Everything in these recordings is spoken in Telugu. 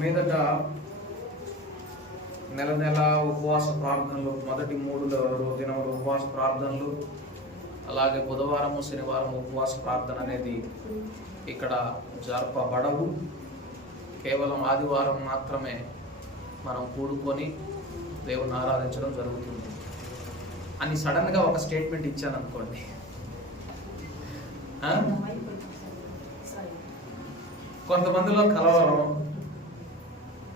మీదట నెల ఉపవాస ప్రార్థనలు, మొదటి 3 దినములు ఉపవాస ప్రార్థనలు, అలాగే బుధవారము శనివారం ఉపవాస ప్రార్థన అనేది ఇక్కడ జరపబడవు. కేవలం ఆదివారం మాత్రమే మనం కూడుకొని దేవుని ఆరాధించడం జరుగుతుంది అని సడన్గా ఒక స్టేట్మెంట్ ఇచ్చాను అనుకోండి, కొంతమందిలో కలవరం,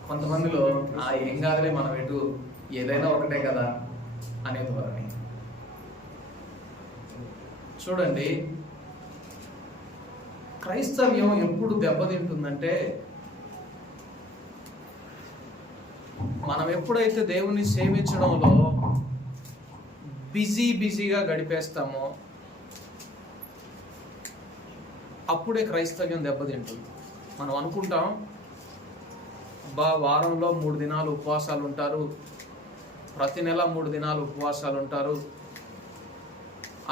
కొంతమందిలో ఏం కాదులే మనం ఎటు ఏదైనా ఒకటే కదా అనే ధోరణి. చూడండి, క్రైస్తవ్యం ఎప్పుడు దెబ్బతింటుందంటే, మనం ఎప్పుడైతే దేవుణ్ణి సేవించడంలో బిజీగా గడిపేస్తామో అప్పుడే క్రైస్తవ్యం దెబ్బతింటుంది. మనం అనుకుంటాం, వారంలో 3 దినాలు ఉపవాసాలు ఉంటారు, ప్రతి నెల 3 దినాలు ఉపవాసాలు ఉంటారు,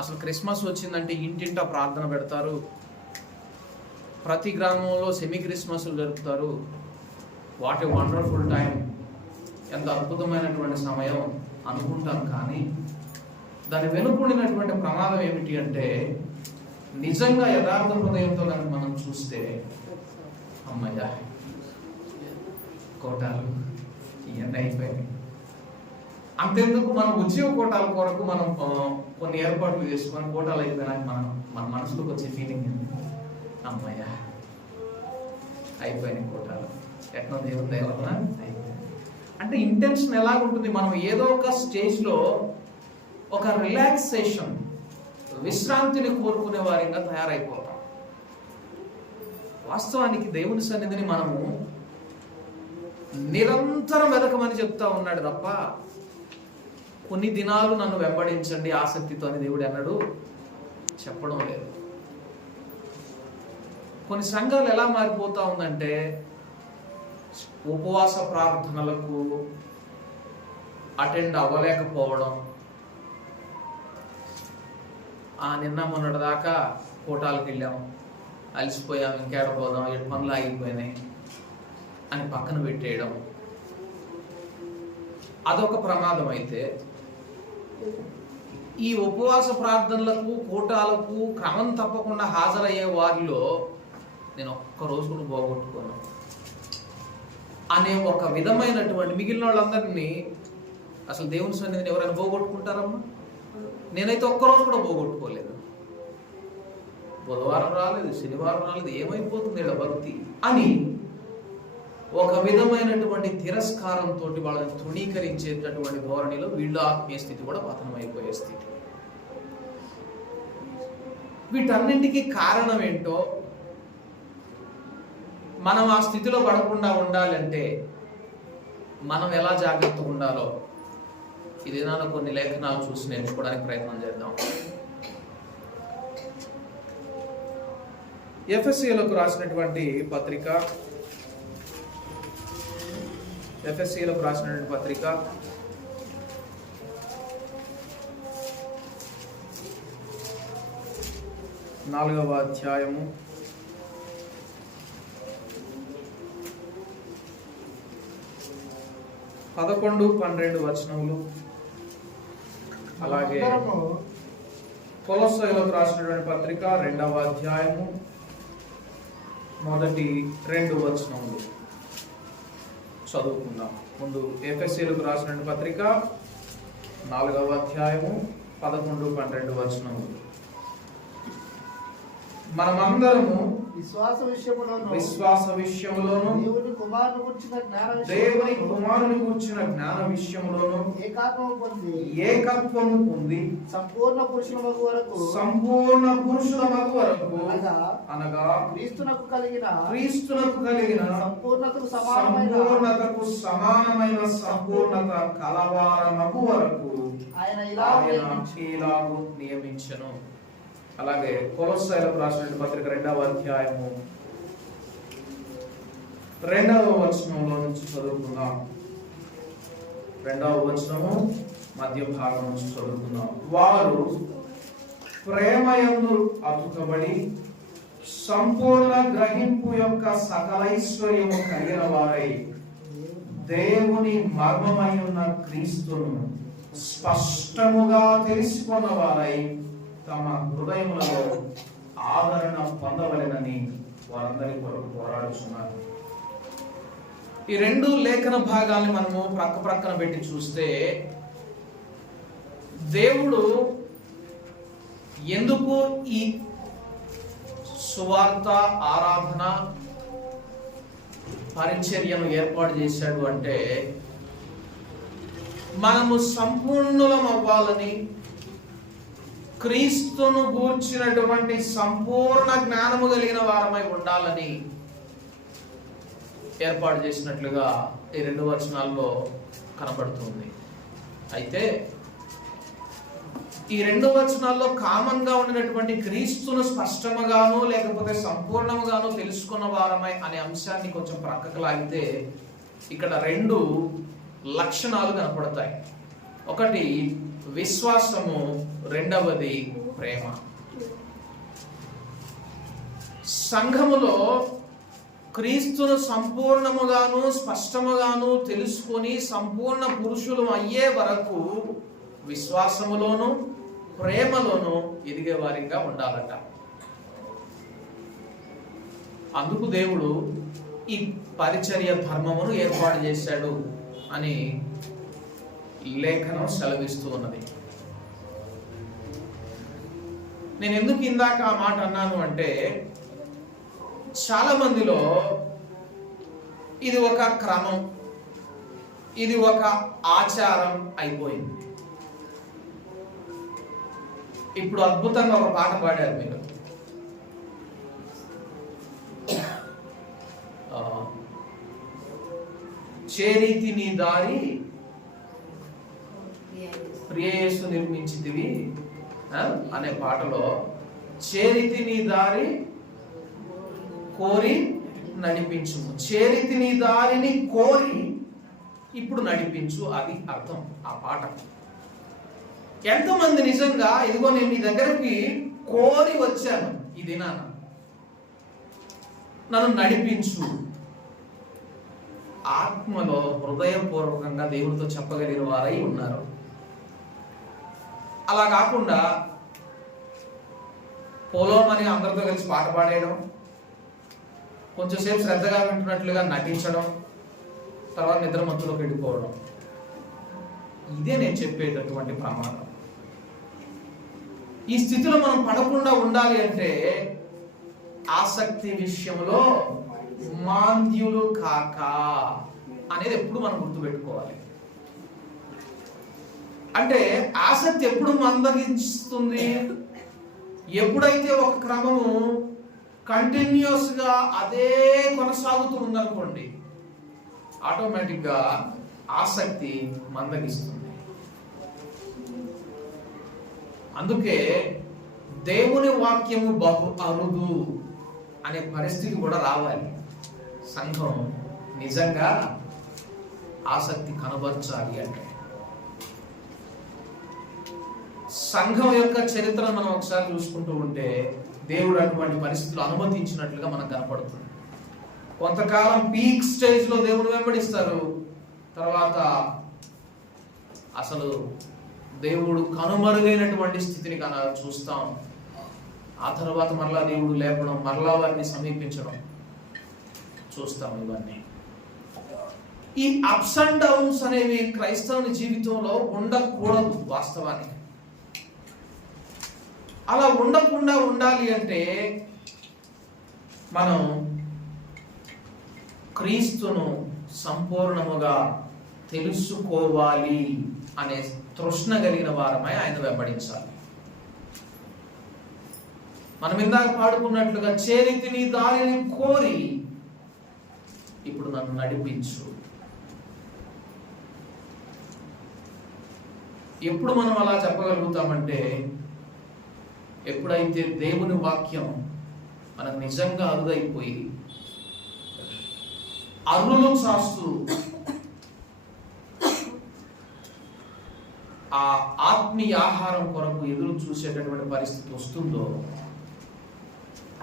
అసలు క్రిస్మస్ వచ్చిందంటే ఇంటింటా ప్రార్థన పెడతారు, ప్రతి గ్రామంలో సెమీ క్రిస్మస్లు జరుపుతారు. వాట్ ఏ వండర్ఫుల్ టైం, ఎంత అద్భుతమైనటువంటి సమయం అనుకుంటాం. కానీ దాని వెనుకుండినటువంటి ప్రమాదం ఏమిటి అంటే, నిజంగా యథార్థ హృదయంతో కనుక మనం చూస్తే, అమ్మయ్య కోటాలు ఇవన్నీ అయిపోయాయి, అంతెందుకు మనం ఉద్యోగ కోటాల కొరకు మనం కొన్ని ఏర్పాట్లు చేసుకొని కోటాలు అయిపోయినాక మన మనసులోకి వచ్చే ఫీలింగ్ ఏంటి, అమ్మయ్య అయిపోయినాయి కోటాలు, ఎట్లా దేవుని దయ వలన అయిపోయింది. అంటే ఇంటెన్షన్ ఎలాగుంటుంది, మనం ఏదో ఒక స్టేజ్లో ఒక రిలాక్సేషన్, విశ్రాంతిని కోరుకునే వారిగా తయారైపోతాం. వాస్తవానికి దేవుని సన్నిధిని మనము నిరంతరం వెతకమని చెప్తా ఉన్నాడు తప్ప, కొన్ని దినాలు నన్ను వెంబడించండి ఆసక్తితో అని దేవుడు అన్నాడు చెప్పడం లేదు. కొన్ని సంఘాలు ఎలా మారిపోతా ఉందంటే, ఉపవాస ప్రార్థనలకు అటెండ్ అవ్వలేకపోవడం, నిన్న మొన్నటి దాకా కోటాలకు వెళ్ళాం, అలసిపోయాం, ఇంకేడపోదాం, ఎటు పనులు ఆగిపోయినాయి అని పక్కన పెట్టేయడం, అదొక ప్రమాదం. అయితే ఈ ఉపవాస ప్రార్థనలకు కోటాలకు క్రమం తప్పకుండా హాజరయ్యే వారిలో నేను ఒక్కరోజు కూడా పోగొట్టుకోను అనే ఒక విధమైనటువంటి, మిగిలిన వాళ్ళందరినీ అసలు దేవుని సన్నిధిని ఎవరైనా పోగొట్టుకుంటారమ్మా? నేనైతే ఒక్కరోజు కూడా పోగొట్టుకోలేదు. బుధవారం రాలేదు, శనివారం రాలేదు, ఏమైపోతుంది ఇలా భక్తి అని ఒక విధమైనటువంటి తిరస్కారంతో వాళ్ళని తృణీకరించేటటువంటి ధోరణిలో వీళ్ళ ఆత్మీయ స్థితి కూడా పతనమైపోయే స్థితి. వీటన్నింటికీ కారణం ఏంటో, మనం ఆ స్థితిలో పడకుండా ఉండాలంటే మనం ఎలా జాగ్రత్తగా ఉండాలో ఇదేనా కొన్ని లేఖనాలు చూసి నేర్చుకోవడానికి ప్రయత్నం చేద్దాం. ఎఫెసీయులకు రాసినటువంటి పత్రిక 4వ అధ్యాయము 11-12 వచనములు, అలాగే కొలొస్సీయులకు రాసినటువంటి పత్రిక 2వ అధ్యాయము 1-2 వచనములు చదువుకుందాం. ముందు ఎఫెసీయులకు రాసినటువంటి పత్రిక 4వ అధ్యాయము 11-12 వచనములు. మనమందరము విశ్వాస విషయములోను దేవుని కుమారుని కూర్చిన జ్ఞాన విషయములోను ఏకత్వము పొంది సంపూర్ణ పురుషుల వరకు అనగా క్రీస్తునకు కలిగిన సంపూర్ణతకు సమానమైన సంపూర్ణత కలవారమగు వరకు ఆయన ఇలాగు నియమించెను. అలాగే కొలొస్సీయులకు రాసిన పత్రిక 2వ అధ్యాయము 2వ వచనంలో నుంచి చదువుకుందాం. 2వ వచనము మధ్య భాగం నుంచి చదువుకుందాం. వారు ప్రేమయందు అతుకబడి సంపూర్ణ గ్రహింపు యొక్క సకలైశ్వర్యము కలిగిన వారై దేవుని మర్మమై ఉన్న క్రీస్తును స్పష్టముగా తెలుసుకున్న వారై తమ హృదయములలో ఆదరణ పొందవలెనని వారందరి కొరకు పోరాడుతున్నారు. ఈ రెండు లేఖన భాగాల్ని మనము ప్రక్కన పెట్టి చూస్తే దేవుడు ఎందుకు ఈ సువార్త ఆరాధన పరిచర్యను ఏర్పాటు చేశాడు అంటే, మనము సంపూర్ణులం అవ్వాలని, క్రీస్తును గూర్చినటువంటి సంపూర్ణ జ్ఞానము కలిగిన వారమై ఉండాలని ఏర్పాటు చేసినట్లుగా ఈ 2 వచనాల్లో కనబడుతుంది. అయితే ఈ 2 వచనాల్లో కామన్ గా ఉన్నటువంటి క్రీస్తును స్పష్టముగాను లేకపోతే సంపూర్ణముగాను తెలుసుకున్న వారమై అనే అంశాన్ని కొంచెం ప్రక్కకు లాగితే ఇక్కడ 2 లక్షణాలు కనపడతాయి. ఒకటి విశ్వాసము, రెండవది ప్రేమ. సంఘములో క్రీస్తును సంపూర్ణముగాను స్పష్టముగాను తెలుసుకొని సంపూర్ణ పురుషులు అయ్యే వరకు విశ్వాసములోను ప్రేమలోను ఎదిగే వారిగా ఉండాలట. అందుకు దేవుడు ఈ పరిచర్య ధర్మమును ఏర్పాటు చేశాడు అని లేఖనం సెలవిస్తూ ఉన్నది. నేను ఎందుకు ఇందాక ఆ మాట అన్నాను అంటే, చాలా మందిలో ఇది ఒక క్రమం, ఇది ఒక ఆచారం అయిపోయింది. ఇప్పుడు అద్భుతంగా ఒక పాట పాడారు మీరు. చేరీతి నీ దారి ప్రియయేసు నిర్మించితివి అనే పాటలో చేరీతి నీ దారి కోరి నడిపించు, చేరీతి నీ దారిని కోరి ఇప్పుడు నడిపించు, అది అర్థం ఆ పాట. ఎంతమంది నిజంగా ఇదిగో నేను నీ దగ్గరికి కోరి వచ్చాను, ఈ దినాన నన్ను నడిపించు, ఆత్మలో హృదయపూర్వకంగా దేవుడితో చెప్పగలిగిన వారై ఉన్నారు. అలా కాకుండా పోలోమని అందరితో కలిసి పాట పాడేయడం, కొంచెంసేపు శ్రద్ధగా వింటున్నట్లుగా నటించడం, తర్వాత నిద్రమత్తులోకి వెళ్ళిపోవడం, ఇదే నేను చెప్పేటటువంటి ప్రమాదం. ఈ స్థితిలో మనం పడకుండా ఉండాలి అంటే ఆసక్తి విషయంలో మాంద్యులు కాక అనేది ఎప్పుడు మనం గుర్తుపెట్టుకోవాలి. అంటే ఆసక్తి ఎప్పుడు మందగిస్తుంది? ఎప్పుడైతే ఒక క్రమము కంటిన్యూస్ గా అదే కొనసాగుతూ ఉందనుకోండి, ఆటోమేటిక్ గా ఆసక్తి మందగిస్తుంది. అందుకే దేవుని వాక్యము బహు అరుదు అనే పరిస్థితి కూడా రావాలి. సంఘం నిజంగా ఆసక్తి కనబరచాలి అంటే. సంఘం యొక్క చరిత్రను మనం ఒకసారి చూసుకుంటూ ఉంటే దేవుడు అటువంటి పరిస్థితులు అనుమతించినట్లుగా మనకు కనపడుతుంది. కొంతకాలం పీక్ స్టేజ్ లో దేవుడు వెంబడిస్తారు, తర్వాత అసలు దేవుడు కనుమరుగైనటువంటి స్థితిని చూస్తాం. ఆ తర్వాత మరలా దేవుడు లేపడం, మరలా వారిని సమీపించడం చూస్తాం. ఇవన్నీ ఈ అప్స్ అండ్ డౌన్స్ అనేవి క్రైస్తవుని జీవితంలో ఉండకూడదు. వాస్తవానికి అలా ఉండకుండా ఉండాలి అంటే మనం క్రీస్తును సంపూర్ణముగా తెలుసుకోవాలి అనే తృష్ణ కలిగిన వారమై ఆయన వెంబడించాలి. మనం ఇందాక పాడుకున్నట్లుగా చేరీతి నీ దారిని కోరి ఇప్పుడు నన్ను నడిపించు. ఎప్పుడు మనం అలా చెప్పగలుగుతామంటే, ఎప్పుడైతే దేవుని వాక్యం మనకు నిజంగా అరుదైపోయి అరులు చాస్తూ ఆ ఆత్మీయ ఆహారం కొరకు ఎదురు చూసేటటువంటి పరిస్థితి వస్తుందో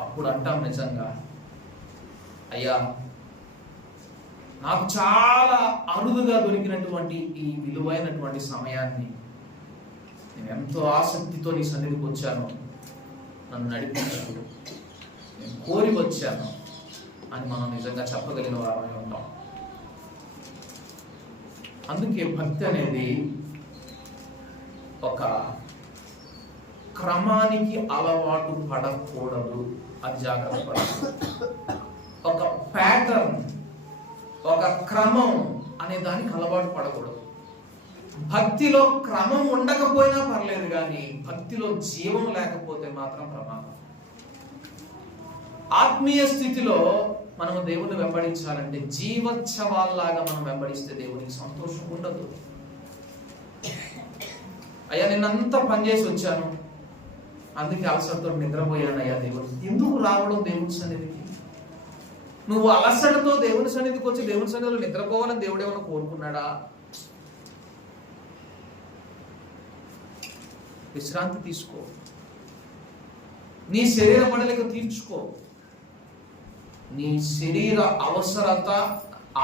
అప్పుడు అంటాం నిజంగా, అయ్యా నాకు చాలా అరుదుగా దొరికినటువంటి ఈ విలువైనటువంటి సమయాన్ని నేను ఎంతో ఆసక్తితో నీ సన్నిధికి వచ్చాను, నన్ను నడిపించు, నేను కోరి వచ్చాను అని మనం నిజంగా చెప్పగలిగిన వారమై ఉంటాం. అందుకే భక్తి అనేది ఒక క్రమానికి అలవాటు పడకూడదు, అది జాగ్రత్త పడాలి. ఒక ప్యాటర్న్, ఒక క్రమం అనే దానికి అలవాటు పడకూడదు. భక్తిలో క్రమం ఉండకపోయినా పర్లేదు, కానీ భక్తిలో జీవం లేకపోతే మాత్రం ప్రమాదం. ఆత్మీయ స్థితిలో మనము దేవుని వెంబడించాలంటే జీవోత్సవాల్లాగా మనం వెంబడిస్తే దేవునికి సంతోషం ఉండదు. అయ్యా నిన్నంతా పనిచేసి వచ్చాను, అందుకే అలసటతో నిద్రపోయాను అయ్యా, దేవుడు ఎందుకు రావడం దేవుని సన్నిధికి? నువ్వు అలసటతో దేవుని సన్నిధికి వచ్చి దేవుని సన్నిధిలో నిద్రపోవాలని దేవుడు ఏమైనా కోరుకున్నాడా? విశ్రాంతి తీసుకో, నీ శరీర పడలిక తీర్చుకో. నీ శరీర అవసరత,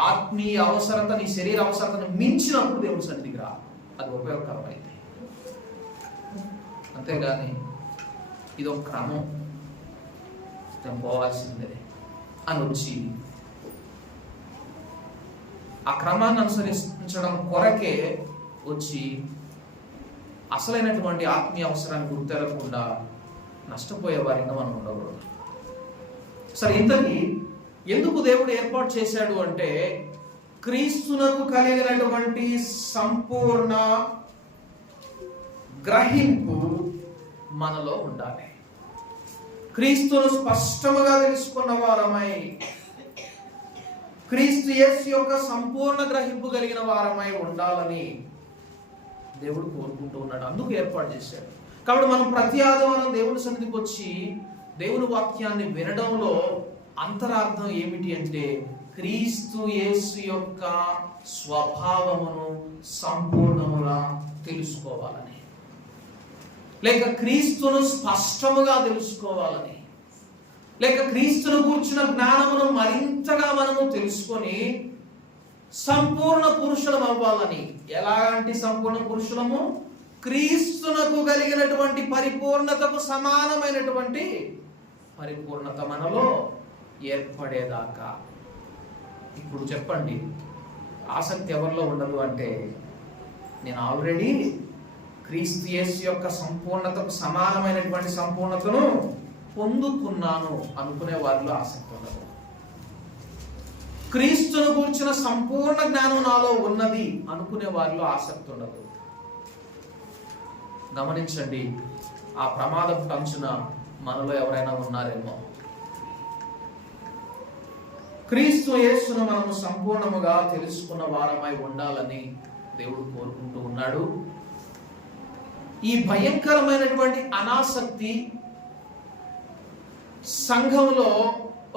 ఆత్మీయ అవసరత, నీ శరీర అవసరతను మించినప్పుడు దేవుని సన్నిధికి రా, అది ఉపయోగకరమైంది. అంతేగాని ఇది ఒక క్రమం, నేను పోవాల్సిందే అని వచ్చి ఆ క్రమాన్ని అనుసరించడం కొరకే వచ్చి అసలైనటువంటి ఆత్మీయ అవసరాన్ని గుర్తెరగకుండా నష్టపోయే వారిగా మనం ఉండకూడదు. సరే, ఇంతకీ ఎందుకు దేవుడు ఏర్పాటు చేశాడు అంటే క్రీస్తునకు కలిగినటువంటి సంపూర్ణ గ్రహింపు మనలో ఉండాలి. క్రీస్తును స్పష్టముగా తెలుసుకున్న వారమై, క్రీస్తు యేసు యొక్క సంపూర్ణ గ్రహింపు కలిగిన వారమై ఉండాలని దేవుడు కోరుకుంటూ ఉన్నాడు. అందుకు ఏర్పాటు చేశాడు. కాబట్టి మనం ప్రతి ఆదివారం దేవుని సన్నిధికి వచ్చి దేవుని వాక్యాన్ని వినడంలో అంతరార్థం ఏమిటి అంటే క్రీస్తు యేసు యొక్క స్వభావమును సంపూర్ణముగా తెలుసుకోవాలని, లేక క్రీస్తును స్పష్టముగా తెలుసుకోవాలని, లేక క్రీస్తును కూర్చున్న జ్ఞానమును మరింతగా మనము తెలుసుకొని సంపూర్ణ పురుషులం అవ్వాలని. ఎలాంటి సంపూర్ణ పురుషులము? క్రీస్తునకు కలిగినటువంటి పరిపూర్ణతకు సమానమైనటువంటి పరిపూర్ణత మనలో ఏర్పడేదాకా. ఇప్పుడు చెప్పండి, ఆసక్తి ఎవరిలో ఉండదు అంటే నేను ఆల్రెడీ క్రీస్తు యేసు యొక్క సంపూర్ణతకు సమానమైనటువంటి సంపూర్ణతను పొందుకున్నాను అనుకునే వారిలో ఆసక్తి ఉండదు. క్రీస్తును గురించిన సంపూర్ణ జ్ఞానం నాలో ఉన్నది అనుకునే వారిలో ఆసక్తి ఉండదు. గమనించండి, ఆ ప్రమాదపు టంచున మనలో ఎవరైనా ఉన్నారేమో. క్రీస్తు యేసును మనము సంపూర్ణముగా తెలుసుకున్న వారమై ఉండాలని దేవుడు కోరుకుంటూ ఉన్నాడు. ఈ భయంకరమైనటువంటి అనాసక్తి సంఘంలో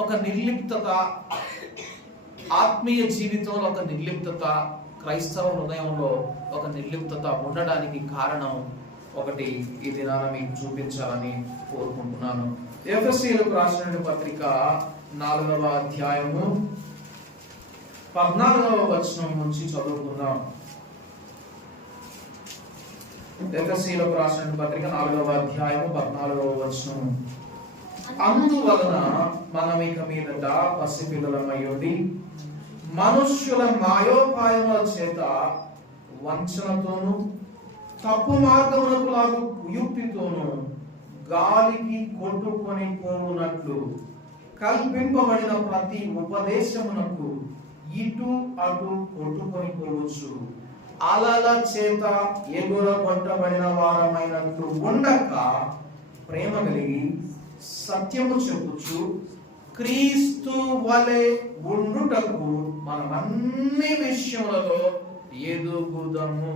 ఒక నిర్లిప్తత, ఆత్మీయ జీవితంలో ఒక నిర్లిప్తత, క్రైస్తవ హృదయంలో ఒక నిర్లిప్తత ఉండడానికి కారణం ఒకటి ఈ దినాన మీకు చూపించాలని కోరుకుంటున్నాను. ఎఫెసీయులకు రాసిన పత్రిక 4వ అధ్యాయము 14వ వచనం నుంచి చదువుకుందాం. ఎఫెసీయులకు రాసిన పత్రిక 4వ అధ్యాయము 14వ వచనం. అందువలన మనం ఇక మీదట పసిపిల్లలమై ఉండి మనుష్యుల మాయోపాయముల చేత వంచనతోను తప్పు మార్గమునకు లాగు కుయుక్తితోను గాలికి కొట్టుకొని పోవునట్లు కల్పింపబడిన ప్రతి ఉపదేశమునకు ఇటు అటు కొట్టుకొని పోవచ్చు, అలల చేత ఎగురగొట్టబడిన వారమైనట్లు ఉండక ప్రేమ కలిగి సత్యము చెప్పుచు క్రీస్తు వలె ఉండుటకు మనం అన్ని విషయములలో ఎదుగుదము.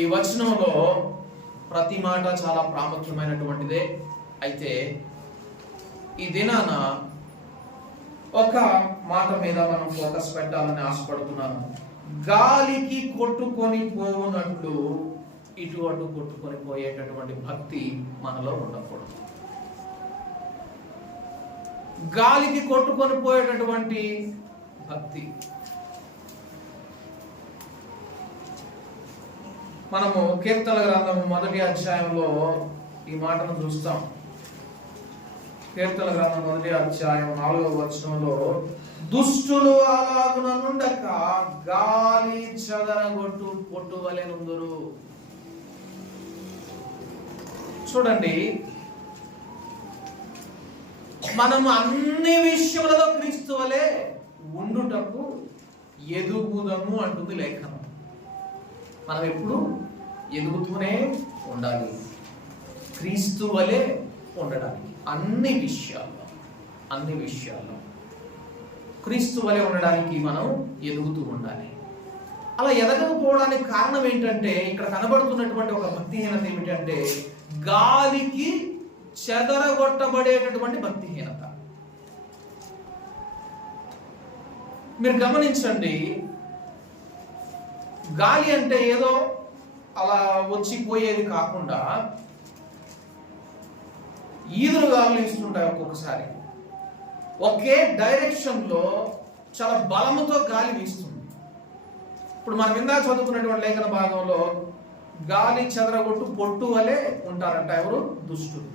ఈ వచనంలో ప్రతి మాట చాలా ప్రాముఖ్యమైనటువంటిదే. అయితే ఈ దినాన ఒక మాట మీద మనం ఫోకస్ పెట్టాలని ఆశపడుతున్నాను. గాలికి కొట్టుకొని పోవునట్లు ఇటు అటు కొట్టుకొని పోయేటటువంటి భక్తి మనలో ఉండకూడదు. గాలికి కొట్టుకొని పోయేటటువంటి భక్తి. మనము కీర్తనల గ్రంథం 1వ అధ్యాయంలో ఈ మాటను చూస్తాం. కీర్తనల గ్రంథం 1వ అధ్యాయం 4వ వచనంలో, దుష్టులు అలాగున నుండక గాలి చెదరగొట్టు పొట్టు వలె నుందురు. చూడండి, మనము అన్ని విషయములలో క్రీస్తు వలె ఉండుటకు ఎదుగుదము అంటుంది లేఖనం. మనం ఎప్పుడు ఎదుగుతూనే ఉండాలి, క్రీస్తు వలె ఉండడానికి. అన్ని విషయాల్లో క్రీస్తు వలె ఉండడానికి మనం ఎదుగుతూ ఉండాలి. అలా ఎదగకపోవడానికి కారణం ఏంటంటే, ఇక్కడ కనబడుతున్నటువంటి ఒక భక్తిహీనత ఏమిటంటే, గాలికి చెదరగొట్టబడేటటువంటి భక్తిహీనత. మీరు గమనించండి, గాలి అంటే ఏదో అలా వచ్చిపోయేది కాకుండా ఈదురు గాలులు ఇస్తుంటాయి. ఒక్కొక్కసారి ఒకే డైరెక్షన్ లో చాలా బలముతో గాలి వీస్తుంది. ఇప్పుడు మనం ఇందాక చదువుకున్నటువంటి లేఖన భాగంలో గాలి చెదరగొట్టు పొట్టు వలె ఉంటారంట ఎవరు? దుష్టులు.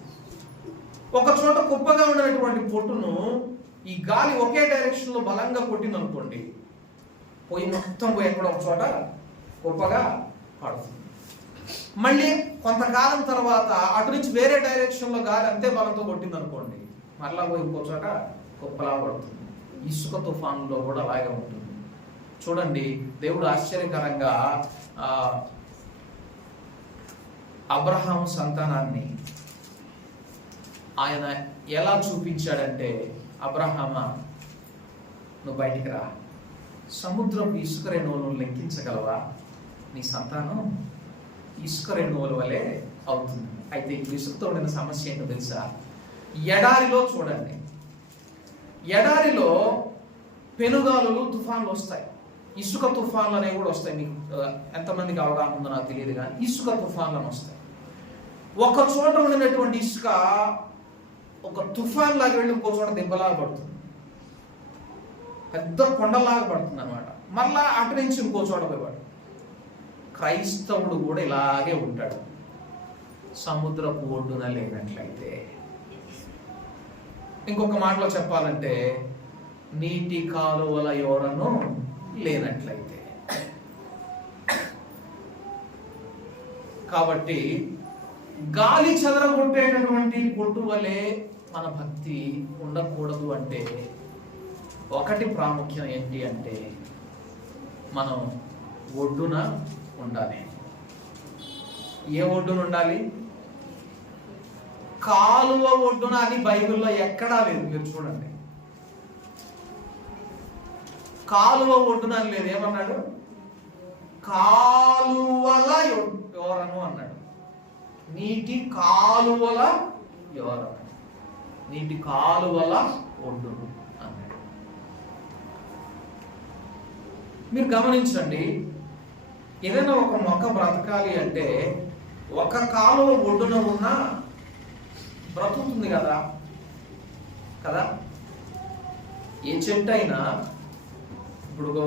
ఒక చోట కుప్పగా ఉన్నటువంటి పొట్టును ఈ గాలి ఒకే డైరెక్షన్ లో బలంగా కొట్టింది అనుకోండి, పోయి మొత్తం పోయి ఎక్కడ ఒక చోట కుప్పగా పడుతుంది. మళ్ళీ కొంతకాలం తర్వాత అటు నుంచి వేరే డైరెక్షన్ లో గాలి అంతే బలంతో కొట్టింది అనుకోండి, మరలా పోయి ఇంకో చోట కుప్పలా పడుతుంది. ఇసుక తుఫానులో కూడా అలాగే ఉంటుంది. చూడండి, దేవుడు ఆశ్చర్యకరంగా అబ్రహాము సంతానాన్ని ఆయన ఎలా చూపించాడంటే, అబ్రహామా నువ్వు బయటికి రా, సముద్రపు ఇసుక రేణువులను లెక్కించగలవా? నీ సంతానం ఇసుక రేణువుల వలె అవుతుంది. అయితే ఇప్పుడు ఇసుకతో ఉండిన సమస్య ఏంటో తెలుసా? ఎడారిలో చూడండి, ఎడారిలో పెనుగాలులు తుఫాన్లు వస్తాయి, ఇసుక తుఫాన్లు అనేవి కూడా వస్తాయి. మీకు ఎంతమందికి అవగాహన ఉందో నాకు తెలియదు, కానీ ఇసుక తుఫాన్లు అని వస్తాయి. ఒక చోట ఉండినటువంటి ఇసుక ఒక తుఫాన్ లాగా వెళ్ళి ఇంకో చోట దెబ్బలాగా పడుతుంది, పెద్ద కొండలాగా పడుతుంది అనమాట. మళ్ళా అటు నుంచి ఇంకో చోట పోయి. క్రైస్తవుడు కూడా ఇలాగే ఉంటాడు, సముద్రపు ఒడ్డున లేనట్లయితే. ఇంకొక మాటలో చెప్పాలంటే, నీటి కాలువల ఎవరను లేనట్లయితే. కాబట్టి గాలి చెదరగొట్టేటటువంటి పొట్టు వలె మన భక్తి ఉండకూడదు. అంటే ఒకటి ప్రాముఖ్యం ఏంటి అంటే, మనం ఒడ్డున ఉండాలి. ఏ ఒడ్డున ఉండాలి? కాలువ ఒడ్డున అని బైబిల్లో ఎక్కడా లేదు. మీరు చూడండి, కాలువ ఒడ్డున అని లేదు. ఏమన్నాడు? కాలువల ఎవరను అన్నాడు. నీటి కాలువల ఎవరను, నీటి కాలువల ఒడ్డును అన్నాడు. మీరు గమనించండి, ఏదైనా ఒక మొక్క బ్రతకాలి అంటే ఒక కాలువ ఒడ్డున ఉన్న బ్రతుకుతుంది కదా. ఏ చెట్టు అయినా, ఇప్పుడు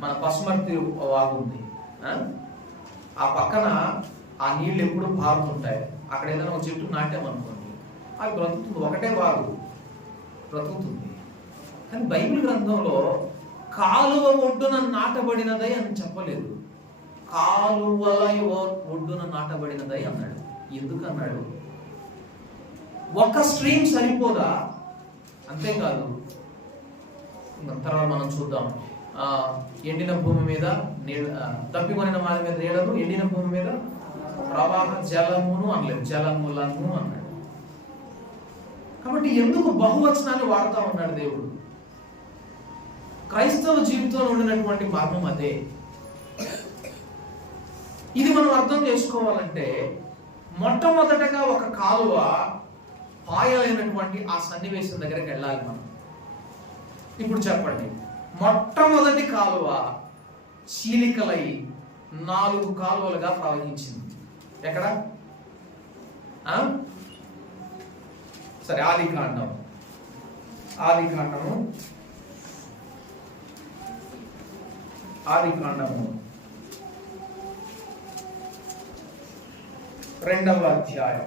మన పసుమర్తి వాగు ఉంది, ఆ పక్కన ఆ నీళ్ళు ఎప్పుడు పారుతుంటాయి. అక్కడ ఏదైనా ఒక చెట్టు నాటామనుకోండి, అది బ్రతుకుతుంది, ఒకటే వాగు బ్రతుకుతుంది. కానీ బైబిల్ గ్రంథంలో కాలువ ఒడ్డున నాటబడినదై అని చెప్పలేదు, కాలువల ఒడ్డున నాటబడినదై అన్నాడు. ఎందుకు అన్నాడు? ఒక స్ట్రీమ్ సరిపోదా? అంతేకాదు, తర్వాత మనం చూద్దాం, ఎండిన భూమి మీద తప్పికొనిన వారి మీద నీడను, ఎండిన భూమి మీద ప్రవాహ జలమును అనలేదు, జలములను అన్నాడు. కాబట్టి ఎందుకు బహువచనాన్ని వాడుతూ ఉన్నాడు దేవుడు? క్రైస్తవ జీవితంలో ఉండినటువంటి మర్మం అదే. ఇది మనం అర్థం చేసుకోవాలంటే, మొట్టమొదటగా ఒక కాలువ పాయలైనటువంటి ఆ సన్నివేశం దగ్గరికి వెళ్ళాలి మనం. ఇప్పుడు చెప్పండి, మొట్టమొదటి కాలువ చీలికలై 4 కాలువలుగా ప్రవహించింది. ఎక్కడ? సరే, ఆది కాండము 2వ అధ్యాయం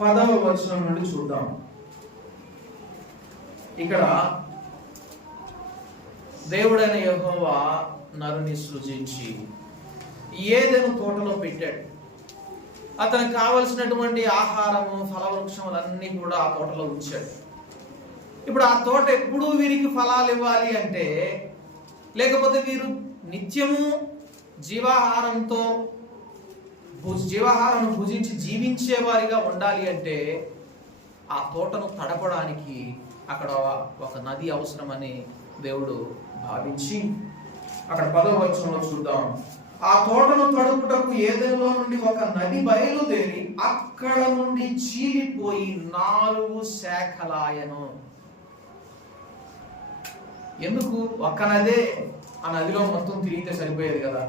10వ వచనం నుండి చూద్దాం. ఇక్కడ దేవుడైన యెహోవా నరుని సృజించి ఏదెను తోటలో పెట్టాడు. అతనికి కావలసినటువంటి ఆహారము, ఫలవృక్షములన్నీ కూడా ఆ తోటలో ఉంచాడు. ఇప్పుడు ఆ తోట ఎప్పుడూ వీరికి ఫలాలు ఇవ్వాలి అంటే, లేకపోతే వీరు నిత్యము జీవాహారం భుజించి జీవించే వారిగా ఉండాలి అంటే, ఆ తోటను తడపడానికి అక్కడ ఒక నది అవసరమని దేవుడు భావించి, అక్కడ 10వ వచనంలో చూద్దాం. ఆ తోటను తడుపుటకు ఏదెనులో నుండి ఒక నది బయలుదేరి అక్కడ నుండి చీలిపోయి 4 శాఖలాయను. ఎందుకు? ఒక్క నదే, ఆ నదిలో మొత్తం తిరిగితే సరిపోయేది కదా.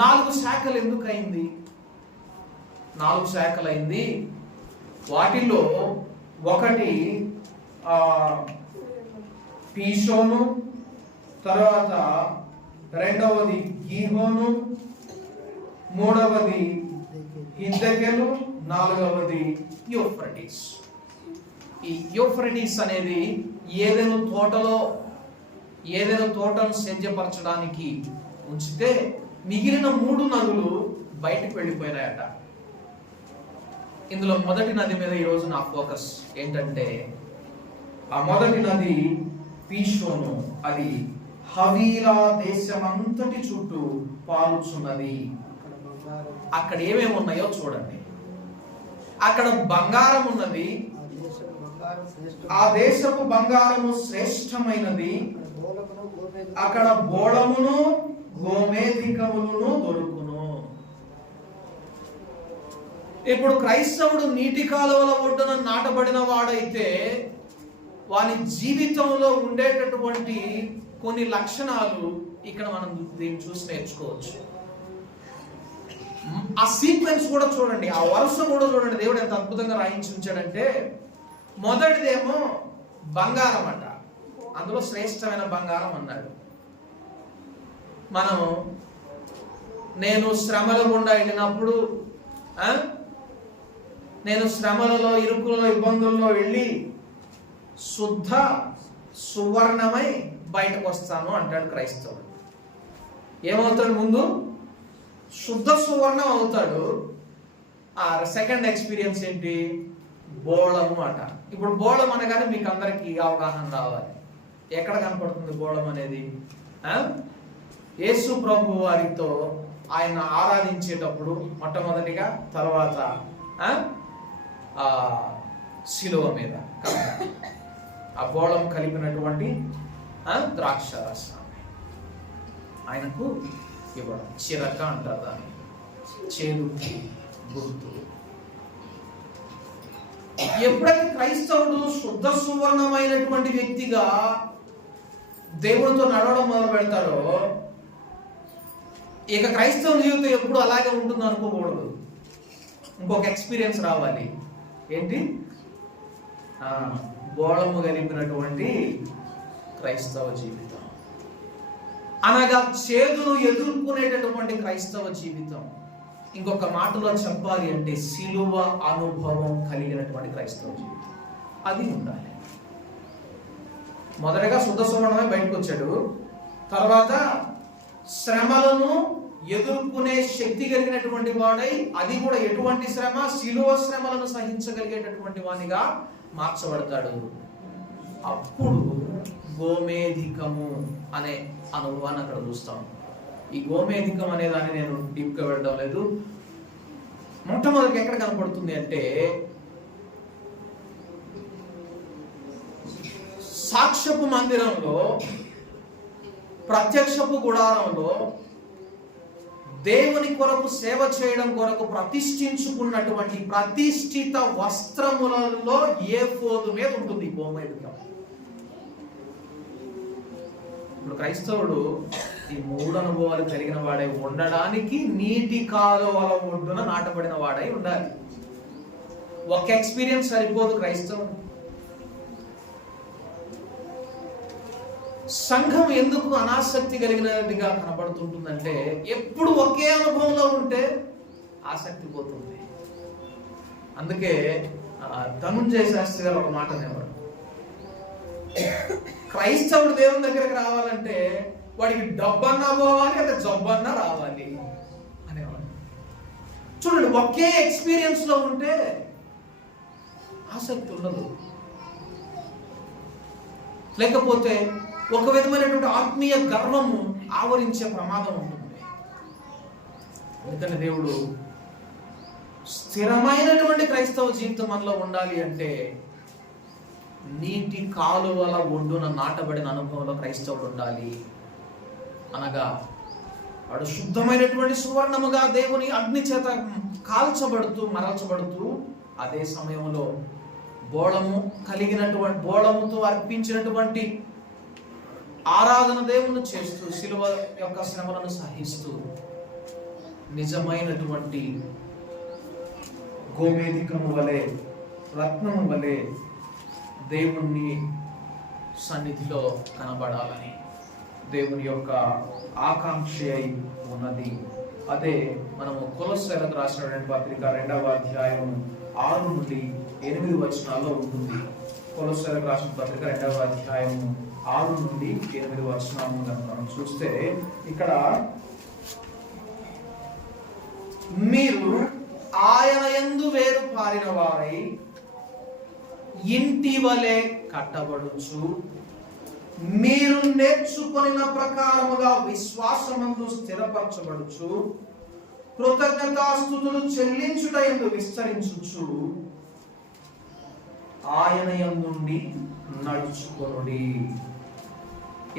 4 శాఖలు ఎందుకు అయింది? 4 శాఖలైంది. వాటిలో ఒకటి పీషోను, తర్వాత 2వది గీహోను, 3వది హిద్దెకెలు, 4వది యూఫ్రటీస్. ఈ యూఫ్రటీస్ అనేది ఏదైనా తోటను సేద్యపరచడానికి ఉంచితే మిగిలిన 3 నదులు బయటకు వెళ్ళిపోయినాయట. ఇందులో మొదటి నది మీద ఈరోజు నా ఫోకస్ ఏంటంటే, ఆ మొదటి నది పీషోను. అది హవీలా దేశమంతటి చుట్టూ పారుచున్నది. అక్కడ ఏమేమి ఉన్నాయో చూడండి. అక్కడ బంగారం ఉన్నది. ఆ దేశపు బంగారము శ్రేష్టమైనది. అక్కడ బోళమును గోమేధికములను దొరుకును. ఇప్పుడు క్రైస్తవుడు నీటి కాలువల ఒడ్డున నాటబడిన వాడైతే వాని జీవితంలో ఉండేటటువంటి కొన్ని లక్షణాలు ఇక్కడ మనం దీన్ని చూసి నేర్చుకోవచ్చు. ఆ సీక్వెన్స్ కూడా చూడండి, ఆ వరుస కూడా చూడండి. దేవుడు ఎంత అద్భుతంగా రాయించి ఉంచాడంటే, మొదటిదేమో బంగారం అంట. అందులో శ్రేష్టమైన బంగారం అన్నాడు. మనం నేను శ్రమల గుండా వెళ్ళినప్పుడు, నేను శ్రమలలో, ఇరుకులలో, ఇబ్బందుల్లో వెళ్ళి శుద్ధ సువర్ణమై బయటకు వస్తాను అంటాడు క్రైస్తవుడు. ఏమవుతాడు? ముందు శుద్ధ సువర్ణం అవుతాడు. ఆ సెకండ్ ఎక్స్పీరియన్స్ ఏంటి? బోళము అట. ఇప్పుడు బోళం అనగానే మీకు అందరికీ అవగాహన రావాలి. ఎక్కడ కనపడుతుంది బోళం అనేది? యేసు ప్రభు వారితో ఆయన ఆరాధించేటప్పుడు మొట్టమొదటిగా, తర్వాత శిలువ మీద ఆ బోళం కలిపినటువంటి ద్రాక్ష రసాన్ని ఆయనకు ఇవ్వడం. చిరక అంటారు దాన్ని, చేదుకి గుర్తు. ఎప్పుడైతే క్రైస్తవుడు శుద్ధ సువర్ణమైనటువంటి వ్యక్తిగా దేవుడితో నడవడం మొదలు పెడతాడో, ఇక క్రైస్తవ జీవితం ఎప్పుడు అలాగే ఉంటుంది అనుకోకూడదు. ఇంకొక ఎక్స్పీరియన్స్ రావాలి. ఏంటి? బోళము కలిపినటువంటి క్రైస్తవ జీవితం, అనగా చేదును ఎదుర్కొనేటటువంటి క్రైస్తవ జీవితం. ఇంకొక మాటలో చెప్పాలి అంటే సిలువ అనుభవం కలిగినటువంటి క్రైస్తవ జీవితం అది ఉండాలి. మొదటగా శుద్ధ సువర్ణమై బయటకు వచ్చాడు. తర్వాత శ్రమలను ఎదుర్కొనే శక్తి కలిగినటువంటి వాడై, అది కూడా ఎటువంటి శ్రమ? సిలువ శ్రమలను సహించగలిగేటటువంటి వానిగా మార్చబడతాడు. అప్పుడు గోమేధికము అనే అనుభవాన్ని అక్కడ చూస్తాం. ఈ గోమేధికం అనే దాన్ని నేను డీప్గా వెళ్ళడం లేదు. మొట్టమొదటి ఎక్కడ కనపడుతుంది అంటే, సాక్ష్యపు మందిరంలో, ప్రత్యక్షపు గుడారంలో దేవుని కొరకు సేవ చేయడం కొరకు ప్రతిష్ఠించుకున్నటువంటి ప్రతిష్ఠిత వస్త్రములలో ఏఫోదు మీద ఉంటుంది గోమేధికం. ఇప్పుడు క్రైస్తవుడు ఈ 3 అనుభవాలు కలిగిన వాడై ఉండడానికి నీటి కాలువల ఒడ్డున నాటబడిన వాడై ఉండాలి. ఒక ఎక్స్పీరియన్స్ సరిపోదు క్రైస్తవుడు. సంఘం ఎందుకు అనాసక్తి కలిగినదిగా కనబడుతుంటుందంటే ఎప్పుడు ఒకే అనుభవంలో ఉంటే ఆసక్తి పోతుంది. అందుకే ధనుంజయ శాస్త్రి గారు ఒక మాట అనేవాడు, క్రైస్తవుడు దేవుని దగ్గరికి రావాలంటే వాడికి డబ్బన్నా పోవాలి, అంటే జబ్బన్నా రావాలి అనేవాడు. చూడండి, ఒకే ఎక్స్పీరియన్స్ లో ఉంటే ఆసక్తి ఉండదు. లేకపోతే ఒక విధమైనటువంటి ఆత్మీయ గర్వము ఆవరించే ప్రమాదం ఉంటుంది. అందుకని దేవుడు స్థిరమైనటువంటి క్రైస్తవ జీవితం మనలో ఉండాలి అంటే నీటి కాలువల ఒడ్డున నాటబడిన అనుభవంలో క్రైస్తవుడు ఉండాలి. అనగా వాడు శుద్ధమైనటువంటి సువర్ణముగా దేవుని అగ్ని చేత కాల్చబడుతూ మరల్చబడుతూ, అదే సమయంలో బోళముతో అర్పించినటువంటి ఆరాధన దేవుని చేస్తూ శిలువ యొక్క శ్రమలను సహిస్తూ నిజమైనటువంటి గోమేధికము వలె, రత్నము వలె దేవుని సన్నిధిలో కనబడాలని దేవుని యొక్క ఆకాంక్ష అయి ఉన్నది. అదే మనము కొలస్సీలకు రాసినటువంటి పత్రిక 2వ అధ్యాయం 6 నుండి 8 వచనాల్లో ఉంటుంది. కొలస్సీలకు రాసిన పత్రిక 2వ అధ్యాయం 6 నుండి 8 వచనాలను మనం చూస్తే ఇక్కడ మీరు ఆయన యందు వేరు పారిన వారై ఇంటి వలె కట్టబడుచు, మీరు నేర్చుకొనిన ప్రకారముగా విశ్వాసమందు స్థిరపరచబడుచు, కృతజ్ఞతాస్తుతులు చెల్లించుట యందు విస్తరించుచు, ఆయన యందుండి నడుచుకొనుడి.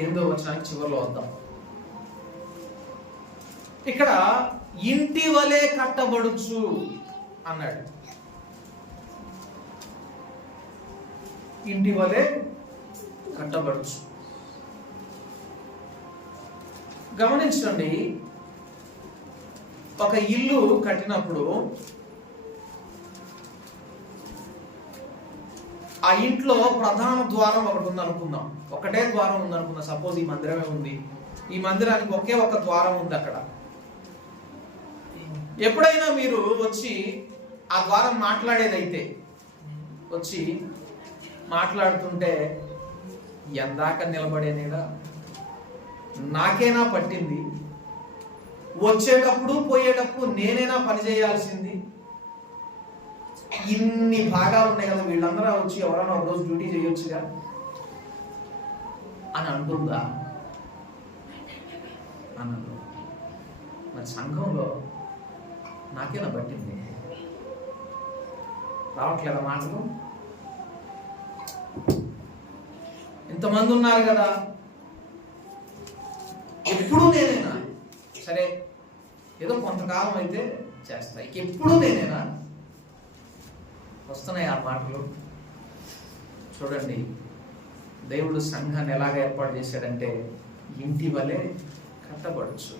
8వ వచనానికి చివరిలో వద్దాం. ఇక్కడ ఇంటి వలె కట్టబడుచు అన్నాడు. ఇంటి వలె కట్టబడుచు. గమనించండి, ఒక ఇల్లు కట్టినప్పుడు ఆ ఇంట్లో ప్రధాన ద్వారం ఒకటి ఉంది అనుకుందాం. ఒకటే ద్వారం ఉంది అనుకుందాం. సపోజ్ ఈ మందిరమే ఉంది. ఈ మందిరానికి ఒకే ఒక ద్వారం ఉంది. అక్కడ ఎప్పుడైనా మీరు వచ్చి ఆ ద్వారం మాట్లాడేదైతే వచ్చి మాట్లాడుతుంటే ఎందాక నిలబడేనేడా, నాకేనా పట్టింది, వచ్చేటప్పుడు పోయేటప్పుడు నేనేనా పని చేయాల్సింది, ఇన్ని భాగాలు ఉన్నాయి కదా, వీళ్ళందరూ వచ్చి ఎవరైనా ఒక రోజు డ్యూటీ చేయొచ్చుగా అని అంటుందా? అన్నది. మరి సంఘంలో నాకేనా పట్టింది? రావట్లేదా మాటలు? ఇంతమంది ఉన్నారు కదా, ఎప్పుడు నేనేనా? సరే, ఏదో కొంతకాలం అయితే చేస్తా, ఎప్పుడు నేనేనా? వస్తున్నాయి ఆ మాటలు. చూడండి, దేవుడు సంఘాన్ని ఎలాగ ఏర్పాటు చేశాడంటే ఇంటి వలె కట్టబడచ్చు.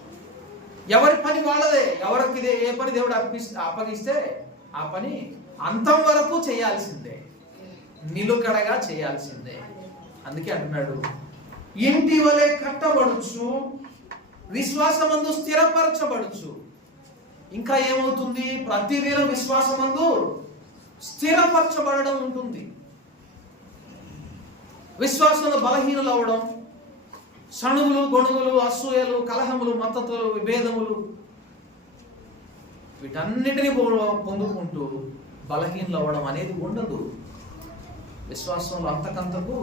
ఎవరి పని వాళ్ళదే. ఎవరికి ఏ పని దేవుడు అప్పగిస్తే ఆ పని అంతం వరకు చేయాల్సిందే, నిలుకడగా చేయాల్సిందే. అందుకే అంటున్నాడు, ఇంటి వలె కట్టబడుచు, విశ్వాసమందు స్థిరపరచబడుచు. ఇంకా ఏమవుతుంది? ప్రతిదినం విశ్వాసమందు స్థిరపరచబడడం ఉంటుంది. విశ్వాసంలో బలహీనలు అవడం, సణుగులు, గొణుగులు, అసూయలు, కలహములు, మత్తతులు, విభేదములు, వీటన్నిటినీ పొందుకుంటూ బలహీనలు అవ్వడం అనేది ఉండదు. విశ్వాసంలో అంతకంతకు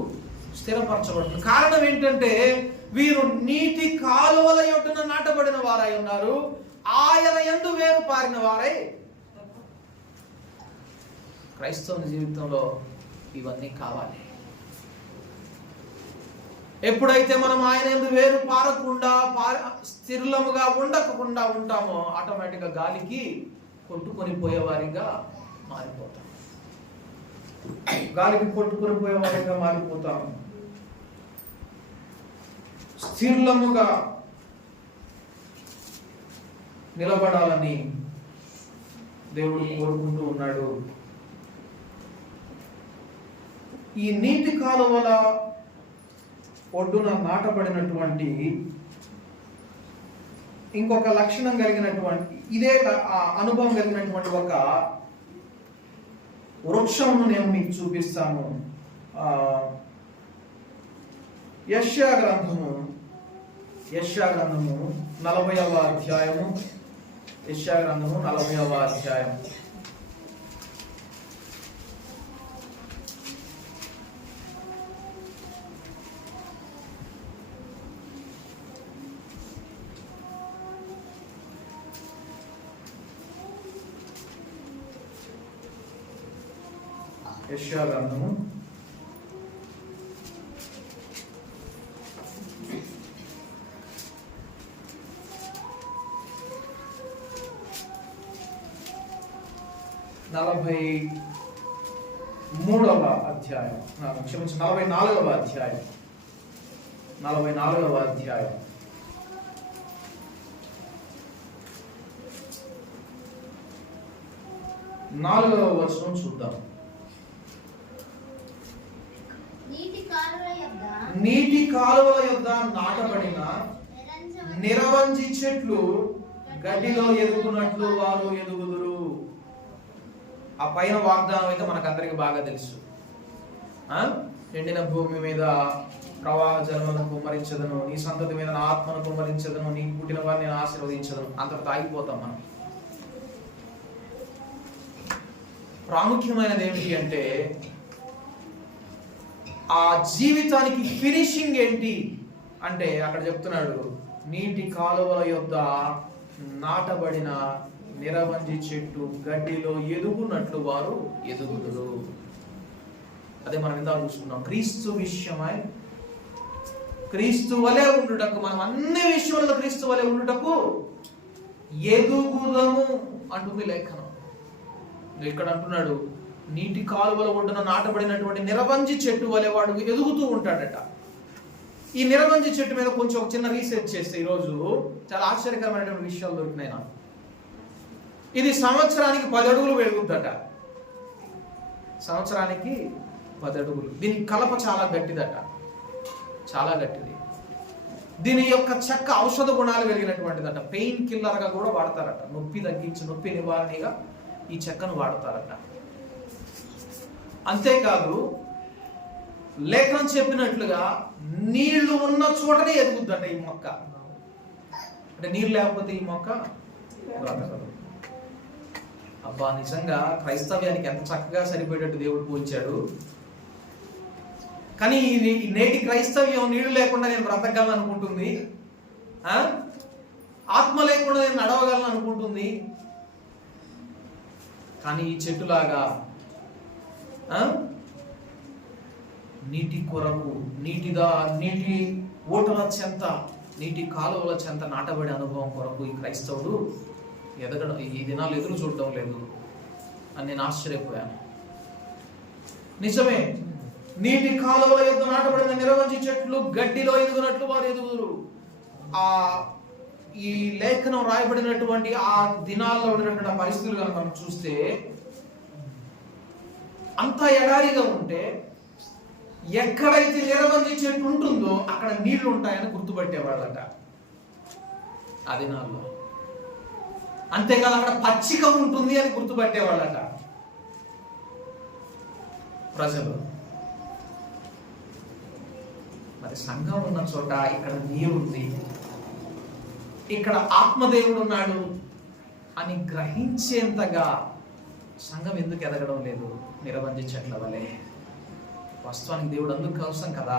స్థిరపరచబడుతుంది. కారణం ఏంటంటే వీరు నీటి కాలువల యొడ్డున నాటబడిన వారై ఉన్నారు, ఆయన యందు వేరు పారిన వారై. క్రైస్తవ జీవితంలో ఇవన్నీ కావాలి. ఎప్పుడైతే మనం ఆయన యందు వేరు పారకుండా స్థిరముగా ఉండకుండా ఉంటామో ఆటోమేటిక్గా గాలికి కొట్టుకొని పోయేవారిగా మారిపోతాం. గాలికి కొట్టుకొని పోయేవారిగా మారిపోతాం. స్థిరముగా నిలబడాలని దేవుడు కోరుకుంటూ ఉన్నాడు. ఈ నీటి కాలువల ఒడ్డున నాటబడినటువంటి ఇంకొక లక్షణం కలిగినటువంటి ఇదే అనుభవం కలిగినటువంటి ఒక వృక్షమును నేను మీకు చూపిస్తాను. యెషయా గ్రంథము 40వ అధ్యాయము. యెషయా గ్రంథము 40వ అధ్యాయం. యెషయా గ్రంథము 43వ అధ్యాయం, క్షమించి 44వ అధ్యాయం. 44వ అధ్యాయం 4వ వచనం చూద్దాం. నీటి కాలువల యొద్ద నాటబడిన నిరవంజి చెట్లు గడ్డిలో ఎదుగునట్లు వారు ఎదుగుదురు. ఆ పైన వాగ్దానం అయితే మనకందరికి బాగా తెలుసు. ఎండిన భూమి మీద ప్రవాహ జలములను కుమ్మరించదను, నీ సంతతి మీద నా ఆత్మను కుమ్మరించదను, నీకు పుట్టిన వారిని నేను ఆశీర్వదించదను. అంతటితో ఆగిపోతాం మనం. ప్రాముఖ్యమైనది ఏమిటి అంటే ఆ జీవితానికి ఫినిషింగ్ ఏంటి అంటే అక్కడ చెప్తున్నాడు, నీటి కాలువల యొద్ద నాటబడిన నిరవంజి చెట్టు గడ్డిలో ఎదుగునట్లు వారు ఎదుగుదురు. అదే మనం ఇందాక చూసుకున్నాం. క్రీస్తు విషయమై క్రీస్తు వలె ఉండుటకు, మనం అన్ని విషయాల్లో క్రీస్తు వలె ఉండుటకు ఎదుగుదము అంటుంది లేఖనం. ఇక్కడ అంటున్నాడు, నీటి కాలువల ఒడ్డున నాటబడినటువంటి నిరవంజి చెట్టు వలె వాడు ఎదుగుతూ ఉంటాడట. ఈ నిరవంజి చెట్టు మీద కొంచెం ఒక చిన్న రీసెర్చ్ చేస్తే ఈరోజు చాలా ఆశ్చర్యకరమైనటువంటి విషయాలు దొరికినాయి నాకు. ఇది సంవత్సరానికి 10 అడుగులు పెరుగుద్దట. సంవత్సరానికి 10 అడుగులు. దీని కలప చాలా గట్టిదట, చాలా గట్టిది. దీని యొక్క చెక్క ఔషధ గుణాలు కలిగినటువంటిదట. పెయిన్ కిల్లర్గా కూడా వాడతారట. నొప్పి తగ్గించి, నొప్పి నివారణగా ఈ చెక్కను వాడతారట. అంతేకాదు లేఖనం చెప్పినట్లుగా నీళ్లు ఉన్న చోటనే ఎదుగుద్దట ఈ మొక్క. అంటే నీళ్ళు లేకపోతే ఈ మొక్క బ్రతకదు. అబ్బా, నిజంగా క్రైస్తవ్యానికి ఎంత చక్కగా సరిపోయేటట్టు దేవుడు పోల్చాడు. కానీ నేటి క్రైస్తవ్యం నీళ్లు లేకుండా నేను బ్రతకగలను అనుకుంటుంది, ఆత్మ లేకుండా నేను నడవగలను అనుకుంటుంది. కానీ ఈ చెట్టులాగా నీటి కొరకు, నీటి ఓటల చెంత, నీటి కాలువల చెంత నాటబడే అనుభవం కొరకు ఈ క్రైస్తవుడు ఎదగడం, ఈ దినాలు ఎదురు చూడటం లేదు అని నేను ఆశ్చర్యపోయాను. నిజమే, నీటి కాలువల యొద్ద నాటబడిన నిరవంజి చెట్లు గడ్డిలో ఎదుగునట్లు వారు ఎదుగుదురు. ఈ లేఖనం రాయబడినటువంటి ఆ దినాల్లో ఉన్నటువంటి పరిస్థితులు కనుక మనం చూస్తే, అంత ఎడారిగా ఉంటే ఎక్కడైతే నిరవంజి చెట్టు ఉంటుందో అక్కడ నీళ్లు ఉంటాయని గుర్తుపట్టేవాళ్ళట ఆ దినాల్లో. అంతేకాదు అక్కడ పచ్చిక ఉంటుంది అని గుర్తుపట్టేవాళ్ళట ప్రజలు. మరి సంఘం ఉన్న చోట ఇక్కడ నీరుంది, ఇక్కడ ఆత్మదేవుడు ఉన్నాడు అని గ్రహించేంతగా సంఘం ఎందుకు ఎదగడం లేదు? నిరవంజి చెట్ల వలె. వాస్తవానికి దేవుడు అందుకు కోసం కదా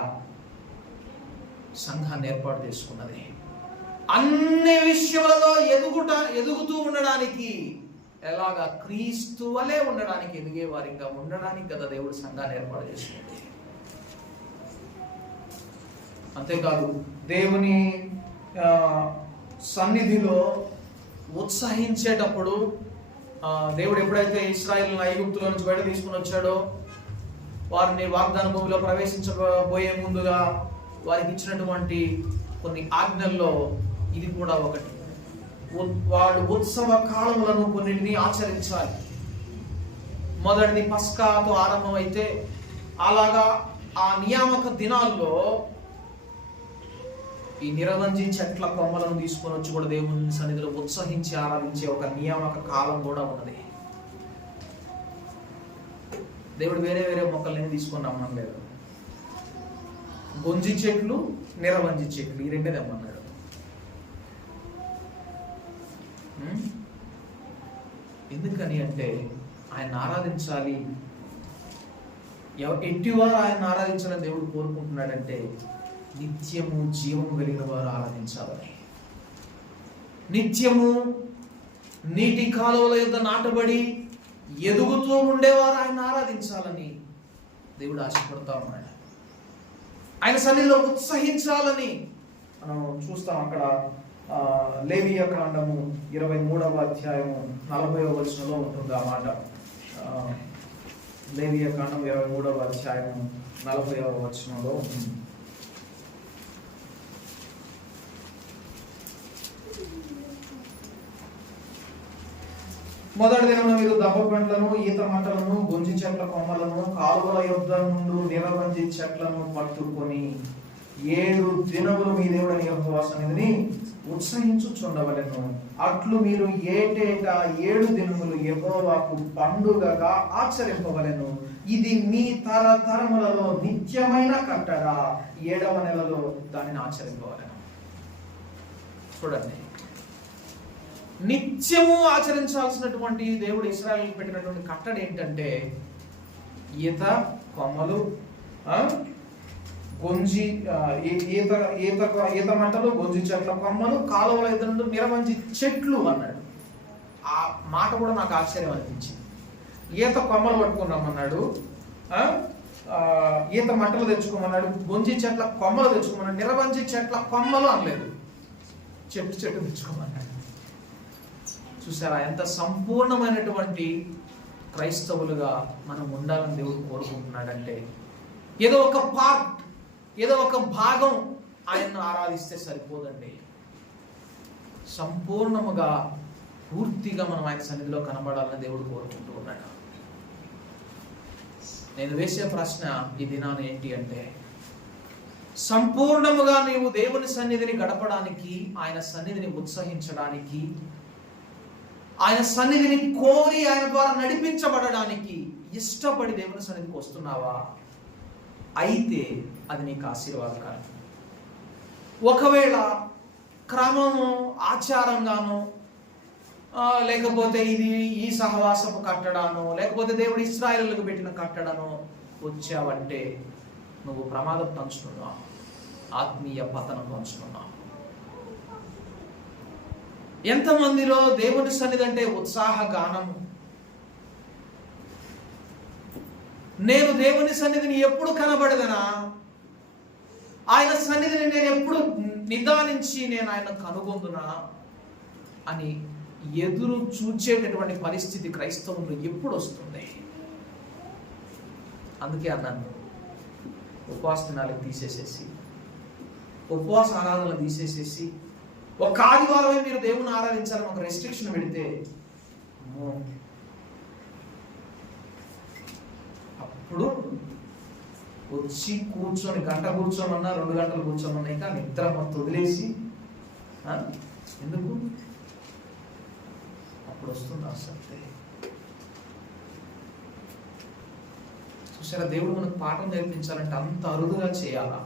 సంఘాన్ని ఏర్పాటు చేసుకున్నది. అన్ని విషయాలలో ఎదుగుతూ ఉండడానికి, ఎలాగా క్రీస్తు వలె ఉండడానికి, ఎదిగే వారిగా ఉండడానికి కదా దేవుడు సంఘాన్ని ఏర్పాటు చేసుకుంది. అంతేకాదు దేవుని సన్నిధిలో ఉత్సహించేటప్పుడు దేవుడు ఎప్పుడైతే ఇశ్రాయేలును ఐగుప్తులో నుంచి బయట తీసుకుని వచ్చాడో, వారిని వాగ్దాన భూమిలో ప్రవేశించబోయే ముందుగా వారికి ఇచ్చినటువంటి కొన్ని ఆజ్ఞల్లో ఇది కూడా ఒకటి. వాళ్ళు ఉత్సవ కాలములను కొన్నిటిని ఆచరించాలి. మొదటిది పస్కాతో ఆరంభం అయితే, అలాగా ఆ నియామక దినాల్లో ఈ నిరవంజి చెట్ల కొమ్మలను తీసుకొని వచ్చి కూడా దేవుని సన్నిధిలో ఉత్సహించి ఆరాధించే ఒక నియామక కాలం కూడా ఉన్నది. దేవుడు వేరే వేరే మొక్కల్ని తీసుకొని రమ్మనలేదు. గొంజి చెట్లు, నిరవంజి చెట్లు, ఈ రెండే తెమ్మన్నాడు. ఎందుకని అంటే ఆయన ఆరాధించాలి. ఎట్టివారు ఆయన ఆరాధించాలని దేవుడు కోరుకుంటున్నాడంటే నిత్యము జీవం కలిగిన వారు ఆరాధించాలని, నిత్యము నీటి కాలువల యొద్ద నాటబడి ఎదుగుతూ ఉండేవారు ఆయన ఆరాధించాలని దేవుడు ఆశపడతా ఉన్నాడు. ఆయన సన్నిధిలో ఉత్సహించాలని మనం చూస్తాం. అక్కడ లేవియ కాండము 23వ అధ్యాయము 40వ వచనంలో ఉంటుంది ఆ మాట. లేవియ కాండం 23వ అధ్యాయము 40వ వచనంలో ఉంటుంది. మొదటి దినమున మీరు దబ్బ పండ్లను, ఈత మంటలను, గొంజి చెట్ల కొమ్మలను, కాలువల యొద్ద నుండి నిరవంజి చెట్లను పట్టుకొని 7 దినములు మీ దేవుడైన యెహోవా సన్నిధిని ఉత్సహించుచుండవలెను. అట్లు మీరు ఏటేటా 7 దినములు యెహోవాకు పండుగగా ఆచరింపవలెను. ఇది మీ తరతరములలో నిత్యమైన కట్టడ. 7వ నెలలో దానిని ఆచరింపవలెను. చూడండి, నిత్యము ఆచరించాల్సినటువంటి దేవుడు ఇశ్రాయేలుకు పెట్టినటువంటి కట్టడి ఏంటంటే ఈత కొమ్మలు, గొంజి ఈత మంటలు, గొంజి చెట్ల కొమ్మలు, కాలువల ఎదురు నిరవంజి చెట్లు అన్నాడు. ఆ మాట కూడా నాకు ఆశ్చర్యం అనిపించింది. ఈత కొమ్మలు పట్టుకున్నామన్నాడు, ఈత మంటలు తెచ్చుకోమన్నాడు, గొంజి చెట్ల కొమ్మలు తెచ్చుకోమన్నాడు. నిరవంజి చెట్ల కొమ్మలు అనలేదు, చెట్టు తెచ్చుకోమన్నాడు. చూసారా ఎంత సంపూర్ణమైనటువంటి క్రైస్తవులుగా మనం ఉండాలని దేవుడు కోరుకుంటున్నాడంటే, ఏదో ఒక పార్ట్, ఏదో ఒక భాగం ఆయన్ను ఆరాధిస్తే సరిపోదండి. సంపూర్ణముగా పూర్తిగా మనం ఆయన సన్నిధిలో కనబడాలని దేవుడు కోరుకుంటూ ఉన్నాడు. నేను వేసే ప్రశ్న ఈ దినాన ఏంటి అంటే, సంపూర్ణముగా నీవు దేవుని సన్నిధిని గడపడానికి, ఆయన సన్నిధిని ఉత్సహించడానికి, ఆయన సన్నిధిని కోరి ఆయన ద్వారా నడిపించబడడానికి ఇష్టపడి దేవుని సన్నిధికి వస్తున్నావా? అయితే అది నీకు ఆశీర్వాదకరం. ఒకవేళ క్రమము, ఆచారంగాను, లేకపోతే ఇది ఈ సహవాసపు కట్టడాను, లేకపోతే దేవుడు ఇశ్రాయేలులకు పెట్టిన కట్టడను వచ్చావంటే నువ్వు ప్రమాదం పంచుతున్నావు, ఆత్మీయ పతనం పంచుతున్నావు. ఎంతమందిలో దేవుని సన్నిధి అంటే ఉత్సాహ గానము. నేను దేవుని సన్నిధిని ఎప్పుడు కనబడదనా, ఆయన సన్నిధిని నేను ఎప్పుడు నిదానించి నేను ఆయన కనుగొందునా అని ఎదురు చూచేటటువంటి పరిస్థితి క్రైస్తవులు ఎప్పుడు వస్తుంది? అందుకే అన్నాను, ఉపవాస దినాలకు తీసేసేసి, ఉపవాస ఆరాధనలు తీసేసేసి ఒక ఆదివారమే మీరు దేవుని ఆరాధించాలని ఒక రెస్ట్రిక్షన్ పెడితే అప్పుడు వచ్చి కూర్చొని గంట కూర్చోమన్నా 2 గంటలు కూర్చోమన్నా ఇంకా నిద్ర మొత్తం వదిలేసి ఎందుకు అప్పుడు వస్తుంది ఆసక్తి. చూసారా, దేవుడు మనకు పాఠం నేర్పించాలంటే అంత అరుదుగా చేయాలా?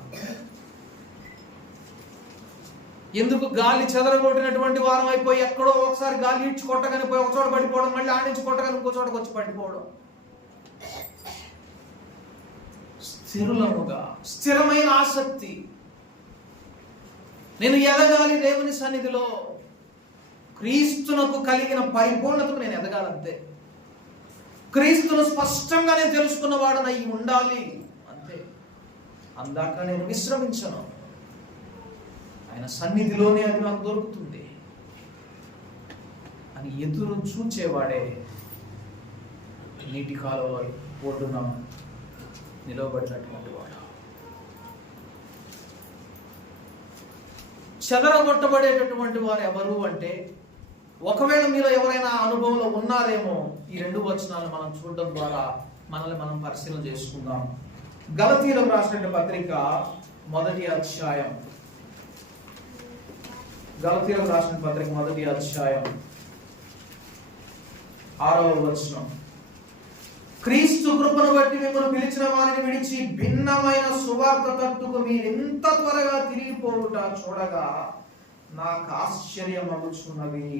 ఎందుకు గాలి చెదరగొట్టినటువంటి వారం అయిపోయి ఎక్కడో ఒకసారి గాలి ఇడ్చి కొట్టగానే పోయి ఒక చోట పడిపోవడం, మళ్ళీ ఆడించి కొట్టగానే ఇంకో చోటకు వచ్చి పడిపోవడం. స్థిరులముగా, స్థిరమైన ఆసక్తి. నేను ఎదగాలి దేవుని సన్నిధిలో, క్రీస్తునకు కలిగిన పరిపూర్ణతకు నేను ఎదగాలంతే. క్రీస్తును స్పష్టంగా నేను తెలుసుకున్నవాడనై ఉండాలి అంతే. అందాక నేను విశ్రమించను. ఆయన సన్నిధిలోనే అది నాకు దొరుకుతుంది అని ఎదురు చూచేవాడే నీటి కాలువ ఒడ్డున నిలవబడినటువంటి వాడు. చెదరగొట్టబడేటటువంటి వారు ఎవరు అంటే, ఒకవేళ మీరు ఎవరైనా అనుభవంలో ఉన్నారేమో, ఈ 2 వచనాలు మనం చూడడం ద్వారా మనల్ని మనం పరిశీలన చేసుకుందాం. గలతీయులకు రాసిన పత్రిక 1వ అధ్యాయం, గలతీయులకు రాసిన పత్రిక 1వ అధ్యాయం 6వ వచనం. క్రీస్తు కృపను బట్టి మిమ్మల్ని పిలిచిన వారిని విడిచి భిన్నమైన సువార్త తట్టుకు మీరెంత త్వరగా తిరిగిపోవుట చూడగా నాకు ఆశ్చర్యం అగుచున్నది.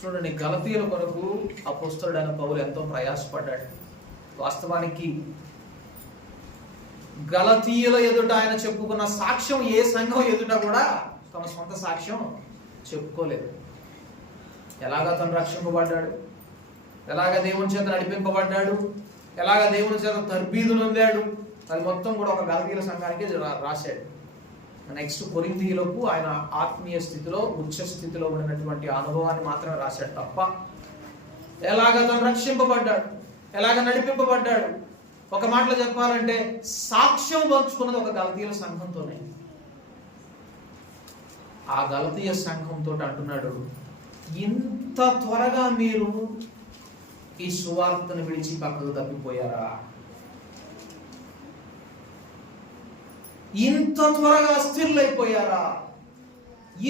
చూడండి, గలతీయుల కొరకు అపోస్తలుడైన పౌలు ఎంతో ప్రయాసపడ్డాడు. వాస్తవానికి గలతీయుల ఎదుట ఆయన చెప్పుకున్న సాక్ష్యం ఏ సంఘం ఎదుట కూడా తమ సొంత సాక్ష్యం చెప్పుకోలేదు. ఎలాగ తను రక్షింపబడ్డాడు, ఎలాగ దేవుని చేత నడిపింపబడ్డాడు, ఎలాగ దేవుని చేత తర్బీదులు పొందాడు, అది మొత్తం కూడా ఒక గలతీయుల సంఘానికి రాశాడు. నెక్స్ట్ కొరింథీయులకు ఆయన ఆత్మీయ స్థితిలో, ఉచ్చ స్థితిలో ఉన్నటువంటి అనుభవాన్ని మాత్రమే రాశాడు తప్ప ఎలాగ తను రక్షింపబడ్డాడు, ఎలాగ నడిపింపబడ్డాడు, ఒక మాటలో చెప్పాలంటే సాక్ష్యం పంచుకున్నది ఒక గలతీయుల సంఘంతోనే. ఆ గలతీయ సంఘంతో అంటున్నాడు, ఇంత త్వరగా మీరు ఈ సువార్తను విడిచి పక్కకు తప్పిపోయారా? ఇంత త్వరగా అస్థిరులైపోయారా?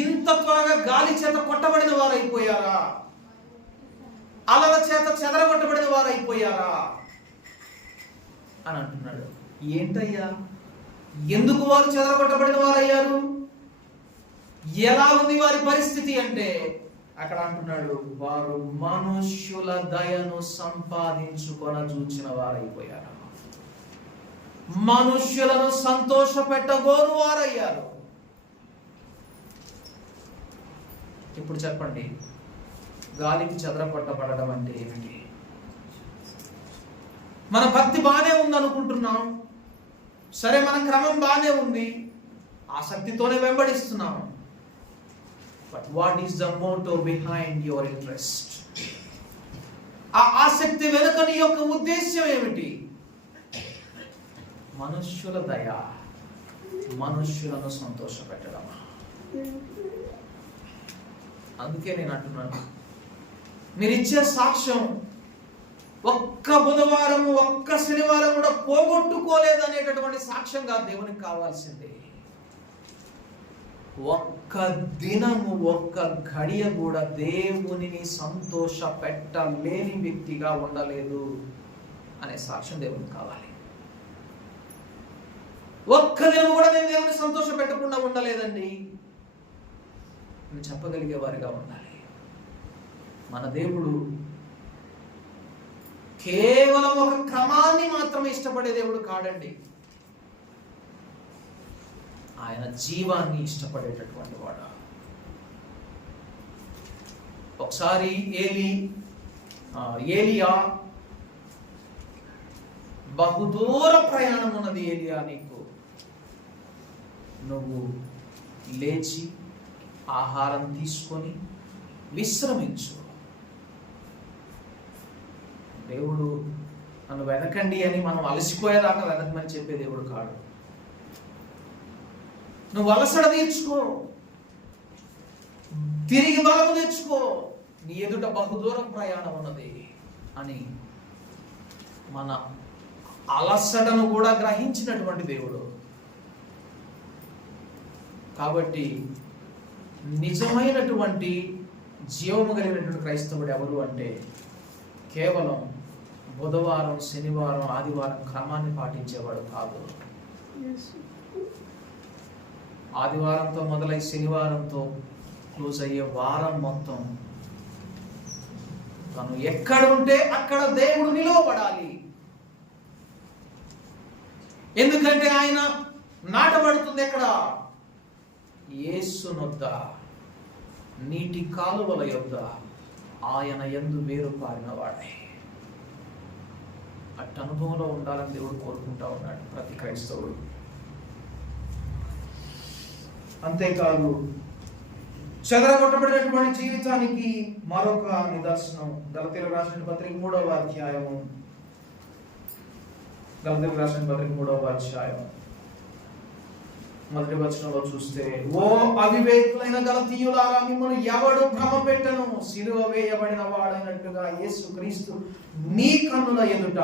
ఇంత త్వరగా గాలి చేత కొట్టబడిన వారు అయిపోయారా? అలల చేత చెదరగొట్టబడిన వారు అయిపోయారా అని అంటున్నాడు. ఏంటయ్యా, ఎందుకు వారు చెదరగొట్టబడిన వారు అయ్యారు? ఎలా ఉంది వారి పరిస్థితి అంటే అక్కడ అంటున్నాడు, వారు మనుష్యుల దయను సంపాదించుకొన చూచిన వారైపోయారు, మనుష్యులను సంతోష పెట్టగోరు వారయ్యారు. ఇప్పుడు చెప్పండి, గాలికి చెదరగొట్టబడడం అంటే ఏమిటి? మన భక్తి బానే ఉంది అనుకుంటున్నాం, సరే మన క్రమం బానే ఉంది, ఆసక్తితోనే వెంబడిస్తున్నాం. But what is the motive behind your interest? ఆ ఆసక్తి వెనుక నీ యొక్క ఉద్దేశ్యం ఏమిటి? మనుష్యుల దయ, మనుష్యులను సంతోషపెట్టడమా? అందుకే నేను అంటున్నాను, మీరిచ్చే సాక్ష్యం ఒక్క బుధవారం, ఒక్క శనివారం కూడా పోగొట్టుకోలేదు అనేటటువంటి సాక్ష్యంగా దేవునికి కావాల్సింది. ఒక్క దినము, ఒక్క ఘడియ కూడా దేవునిని సంతోష పెట్టలేని వ్యక్తిగా ఉండలేదు అనే సాక్ష్యం దేవునికి కావాలి. ఒక్క దినము కూడా నేను దేవుని సంతోష పెట్టకుండా ఉండలేదండి అని చెప్పగలిగే వారిగా ఉండాలి. మన దేవుడు కేవలం ఒక క్రమాన్ని మాత్రమే ఇష్టపడే దేవుడు కాడండి, ఆయన జీవాన్ని ఇష్టపడేటటువంటి వాడు. ఒకసారి ఏలియా బహుదూర ప్రయాణం ఉన్నది, ఏలియా నీకు, నువ్వు లేచి ఆహారం తీసుకొని విశ్రమించు. దేవుడు నన్ను వెనకండి అని మనం అలసిపోయేదాకా వెనకమని చెప్పే దేవుడు కాడు. నువ్వు అలసట తీర్చుకో, తిరిగి బలము తెచ్చుకో, నీ ఎదుట బహుదూరం ప్రయాణం ఉన్నది అని మన అలసటను కూడా గ్రహించినటువంటి దేవుడు. కాబట్టి నిజమైనటువంటి జీవము కలిగినటువంటి క్రైస్తవుడు ఎవరు అంటే కేవలం బుధవారం, శనివారం, ఆదివారం క్రమాన్ని పాటించేవాడు కాదు. ఆదివారంతో మొదలై శనివారంతో క్లోజ్ అయ్యే వారం మొత్తం తను ఎక్కడుంటే అక్కడ దేవుడు నిలవబడాలి. ఎందుకంటే ఆయన నాటబడుతుంది ఎక్కడ? యేసు నొద్ద, నీటి కాలువల యొద్ద ఆయన యందు వేరు పారిన వాడే. అట్టి అనుభవంలో ఉండాలని దేవుడు కోరుకుంటా ఉన్నాడు ప్రతి క్రైస్తవుడు. అంతేకాదు చెదరగొట్టబడినటువంటి జీవితానికి మరొక నిదర్శనం గలతీయులకు రాసిన పత్రిక 3వ అధ్యాయము. గలతీయులకు రాసిన పత్రిక 3వ అధ్యాయం 1వ వచనంలో చూస్తే, ఓ అవివేకులైన గలతీయులారా, మిమ్మల్ని ఎవడు భ్రమ పెట్టను, సిలువ వేయబడిన వాడైనట్టుగా యేసుక్రీస్తు మీ కన్నుల ఎదుట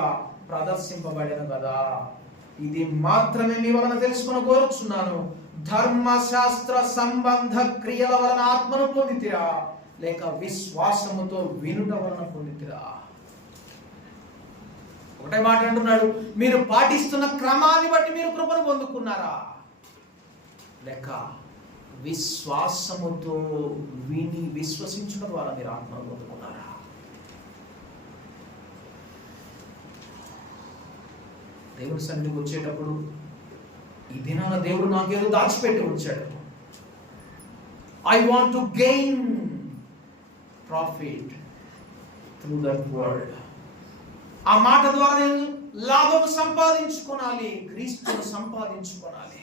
ప్రదర్శింపబడిన కదా. ఇది మాత్రమే మీ వలన తెలుసుకుని కోరుచున్నాను, ధర్మశాస్త్ర సంబంధ క్రియల వలన ఆత్మను పొందితిరా, లేక విశ్వాసముతో వినుట వలన పొందితిరా. ఒకటే మాట అంటున్నాడు, మీరు పాటిస్తున్న క్రమాన్ని బట్టి మీరు కృపను పొందుకున్నారా, లేక విశ్వాసముతో విని విశ్వసించడం ద్వారా మీరు ఆత్మను పొందుకున్నారా? దేవుడి సన్నిధికి వచ్చేటప్పుడు ఈ దినాన దేవుడు నాకేదో దాచిపెట్టి ఉంచాడు. I want to gain profit through that word. ఆ మాట ద్వారా నేను లాభము సంపాదించుకోవాలి, క్రీస్తును సంపాదించుకోవాలి.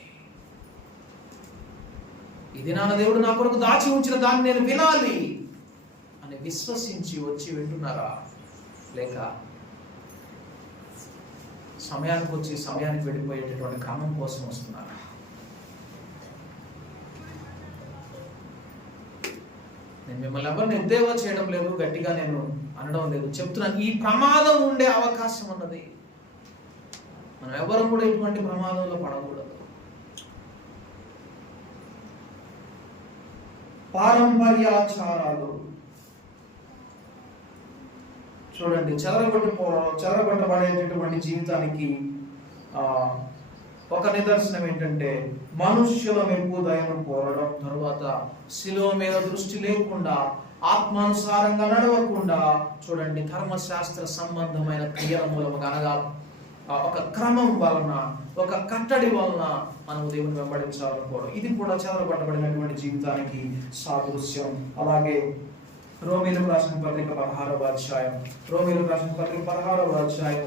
ఈ దినాన దేవుడు నా కొరకు దాచి ఉంచిన దాన్ని నేను వినాలి అని విశ్వసించి వచ్చి వింటున్నారా, లేక సమయానికి వచ్చి సమయానికి వెళ్ళిపోయేటటువంటి క్రమం కోసం వస్తున్నారా? నేను మిమ్మల్ని ఎవరిని ఎద్దేవా చేయడం లేదు, గట్టిగా నేను అనడం లేదు, చెప్తున్నాను. ఈ ప్రమాదం ఉండే అవకాశం ఉన్నది. మనం ఎవరు కూడా ఇటువంటి ప్రమాదంలో పడకూడదు. పారంపర్యాచారాలు చూడండి, చెదరగొట్టబడేటటువంటి జీవితానికి ఒక నిదర్శనం ఏంటంటే మనుష్యుల మెప్పు దయను కోరడం, తరువాత శిలువ మీద దృష్టి లేకుండా ఆత్మానుసారంగా నడవకుండా చూడండి ధర్మశాస్త్ర సంబంధమైన క్రియల మూలముగా, అనగా ఒక క్రమం వలన, ఒక కట్టడి వలన మనము దేవుని వెంబడించాలనుకోవడం, ఇది కూడా చెదరగొట్టబడినటువంటి జీవితానికి సాదృశ్యం. అలాగే రోమీయులకు రాసిన పత్రిక 16వ అధ్యాయం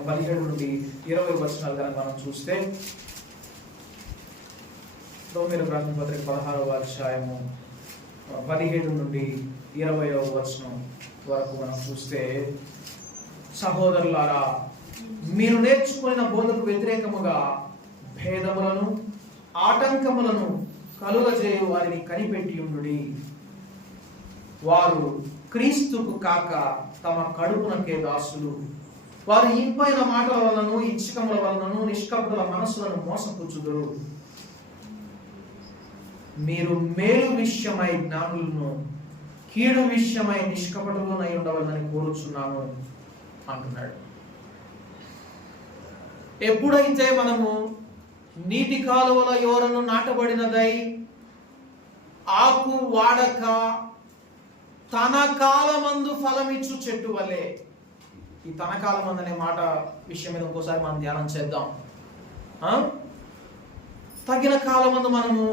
17 నుండి 20 వచనాలు కనుక మనం చూస్తే, రోమీయులకు రాసిన పత్రిక 16వ అధ్యాయము 17 నుండి 20వ వచనం వరకు మనం చూస్తే, సహోదరులారా, మీరు నేర్చుకున్న బోధకు వ్యతిరేకముగా భేదములను ఆటంకములను కలుగజేయు వారిని కనిపెట్టి ఉండుడి. వారు క్రీస్తుకు కాక తమ కడుపునకే దాసులు. వారు ఇంపైన మాటల వలనను ఇచ్చకముల వలనను నిష్కపటుల మనసులను మోసపుచ్చుదురు. మీరు మేలు విషయమై జ్ఞానులను, కీడు విషయమై నిష్కపటులనై ఉండవాలని కోరుచున్నాను అంటున్నాడు. ఎప్పుడైతే మనము నీటి కాలువల యోరను నాటబడినదై ఆకు వాడక తన కాలమందు ఫలమిచ్చు చెట్టు వలె, ఈ తన కాలమందు అనే మాట విషయం మీద ఇంకోసారి మనం ధ్యానం చేద్దాం. తగిన కాలమందు మనము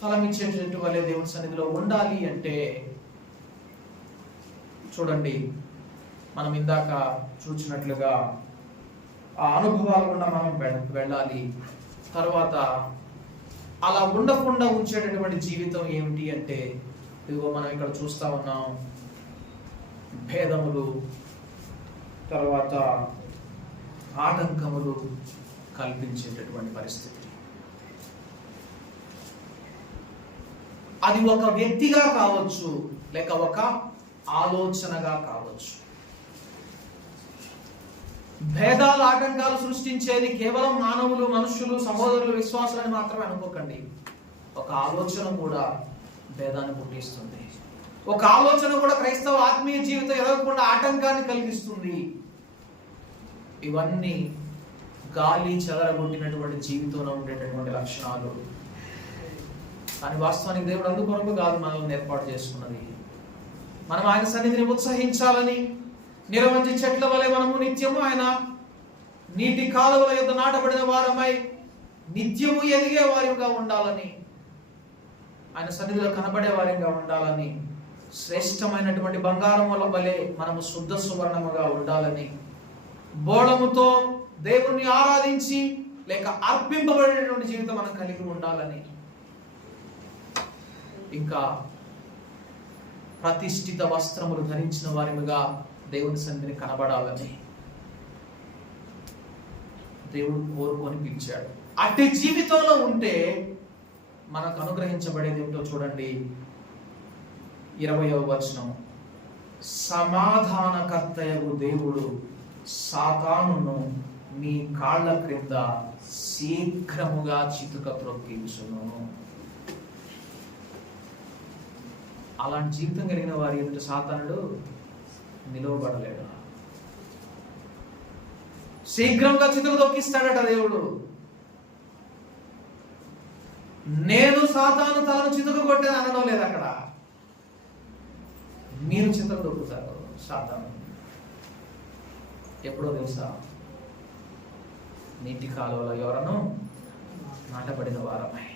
ఫలమిచ్చే చెట్టు వలె దేవుని సన్నిధిలో ఉండాలి అంటే చూడండి, మనం ఇందాక చూసినట్లుగా ఆ అనుభవాలు కూడా మనం వెళ్ళాలి. తర్వాత అలా ఉండకుండా ఉంచేటటువంటి జీవితం ఏమిటి అంటే, ఇదిగో మనం ఇక్కడ చూస్తా ఉన్నాం, భేదములు, తర్వాత ఆటంకములు కల్పించేటటువంటి పరిస్థితి. అది ఒక వ్యక్తిగా కావచ్చు, లేక ఒక ఆలోచనగా కావచ్చు. భేదాలు ఆటంకాలు సృష్టించేది కేవలం మానవులు, మనుషులు, సహోదరులు, విశ్వాసులని మాత్రమే అనుకోకండి. ఒక ఆలోచన కూడా భేదాన్ని పుట్టిస్తుంది. ఒక ఆలోచన కూడా క్రైస్తవ ఆత్మీయ జీవితం ఎదగకుండా ఆటంకాన్ని కలిగిస్తుంది. ఇవన్నీ గాలి చెదరగొట్టినటువంటి జీవితంలో ఉండేటటువంటి లక్షణాలు. కానీ వాస్తవానికి దేవుడు అందుకొరకు కాదు మనల్ని ఏర్పాటు చేసుకున్నది. మనం ఆయన సన్నిధిని ఉత్సహించాలని, నిరవంజి చెట్ల వలె మనము నిత్యము ఆయన నీటి కాలువల యొద్ద నాటబడిన వారమై నిత్యము ఎదిగే వారిగా ఉండాలని, ఆయన సన్నిధిలో కనబడే వారిగా ఉండాలని, శ్రేష్టమైనటువంటి బంగారం వలె మనము శుద్ధ సువర్ణముగా ఉండాలని, బోళముతో దేవుణ్ణి ఆరాధించి లేక అర్పింపబడేటువంటి జీవితం మనం కలిగి ఉండాలని, ఇంకా ప్రతిష్ఠిత వస్త్రములు ధరించిన వారిగా దేవుని సన్నిధిని కనబడాలని దేవుడు కోరుకొని పిలిచాడు. అట్టి జీవితంలో ఉంటే మనకు అనుగ్రహించబడేది ఏమిటో చూడండి. 20వ వచనం, సమాధానకర్తయగు దేవుడు సాతానును మీ కాళ్ళ క్రింద శీఘ్రముగా చితుక త్రొక్కించును. అలాంటి జీవితం కలిగిన వారి ఎదుట సాతానుడు నిలవబడలేడు. శీఘ్రంగా చితుక తొక్కిస్తాడట దేవుడు. నేను సాతాను తలను చితుక కొట్టాను అనడం లేదు అక్కడ. మీరు చితుక తొక్కుతారు సాతాను. ఎప్పుడో తెలుసా? నీటి కాలువలో ఎవరను నాటబడిన వారమై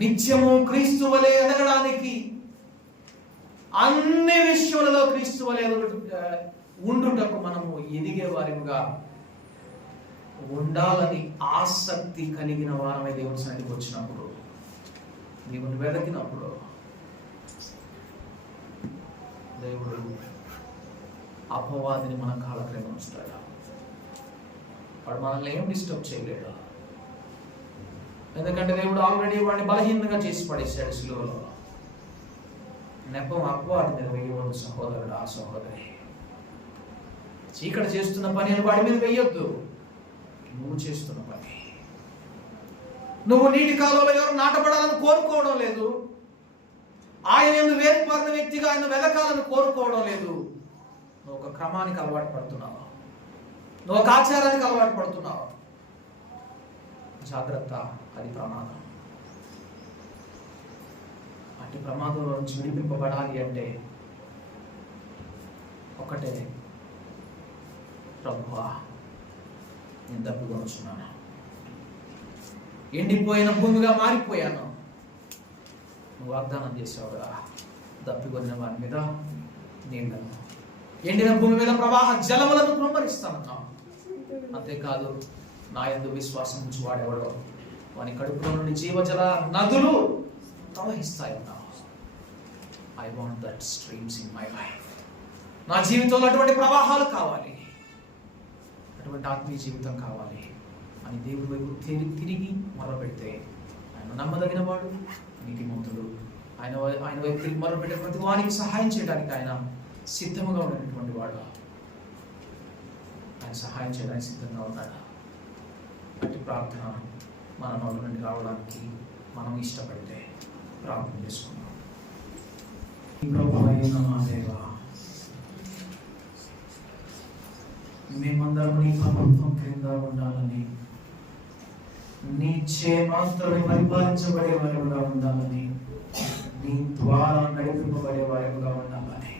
నిత్యము క్రీస్తు వలె ఎదగడానికి, అన్ని విషయాలలో క్రీస్తు వలె ఉండుటకు మనము ఎదిగే వారిగా ఉండాలని ఆసక్తి కలిగిన వారమై దేవుని సన్నిధికి వచ్చినప్పుడు, దేవుని వెదకినప్పుడు దేవుడు అపవాదిని మన కాళ్ళ క్రింద ఉంచుతాడు. వాడు మనల్ని ఏం డిస్టర్బ్ చేయలేడు. ఎందుకంటే దేవుడు ఆల్రెడీ వాడిని బలహీనంగా చేసి పడేశాడు సిలువలో. నెపం అపవాది మీద వేయవద్దు సహోదరుడు, ఆ సహోదరి. చీకటి చేస్తున్న పని అని వాడి మీద వేయొద్దు. నువ్వు చేస్తున్న పని. నువ్వు నీటి కాలంలో ఎవరు నాటపడాలని కోరుకోవడం లేదు. ఆయన ఎందుకు వేరుపారిన వ్యక్తిగా ఆయన వెదకాలను కోరుకోవడం లేదు. నువ్వు ఒక క్రమానికి అలవాటు పడుతున్నావు. నువ్వు ఒక ఆచారానికి అలవాటు పడుతున్నావు. జాగ్రత్త, అది ప్రమాదం. అట్టి ప్రమాదంలో నుంచి విడిపింపబడాలి అంటే ఒకటే, ప్రభువా నేను తప్పికొని వచ్చున్నాను, ఎండిపోయిన భూమిగా మారిపోయాను. నువ్వు వాగ్దానం చేసావుగా, తప్పికొనిన వారి మీద నీళ్లను, ఎండిన భూమి మీద ప్రవాహ జలములను కుమ్మరిస్తానన్నావు. అంతేకాదు, నా యందు విశ్వాసం నుంచి వాడెవడో వాని కడుపులో నుండి జీవజల నదులు ప్రవహిస్తాయన్నావు. I want that streams in my life. నా జీవితంలో అటువంటి ప్రవాహాలు కావాలి, అటువంటి ఆత్మీయ జీవితం కావాలి అని దేవుడి వైపు తిరిగి మొరపెడితే ఆయన నమ్మదగిన వాడు, నీతిమంతుడు. ఆయన వైపు తిరిగి మొరపెట్టే ప్రతి వానికి సహాయం చేయడానికి ఆయన సిద్ధముగా ఉన్నటువంటి వాడు. ఆయన సహాయం చేయడానికి సిద్ధంగా ఉన్నాడు. అట్టి ప్రార్థన మన నోటి నుండి రావడానికి మనం ఇష్టపడితే ప్రార్థన చేసుకున్నాం. మా దేవా, మేమందరం నీ ప్రభుత్వం క్రింద ఉండాలని, నీ చే మాత్రమే పరిపాలించబడే వారిగా ఉండాలని, నీ ద్వారా నడిపింపబడే వారిగా ఉండాలని,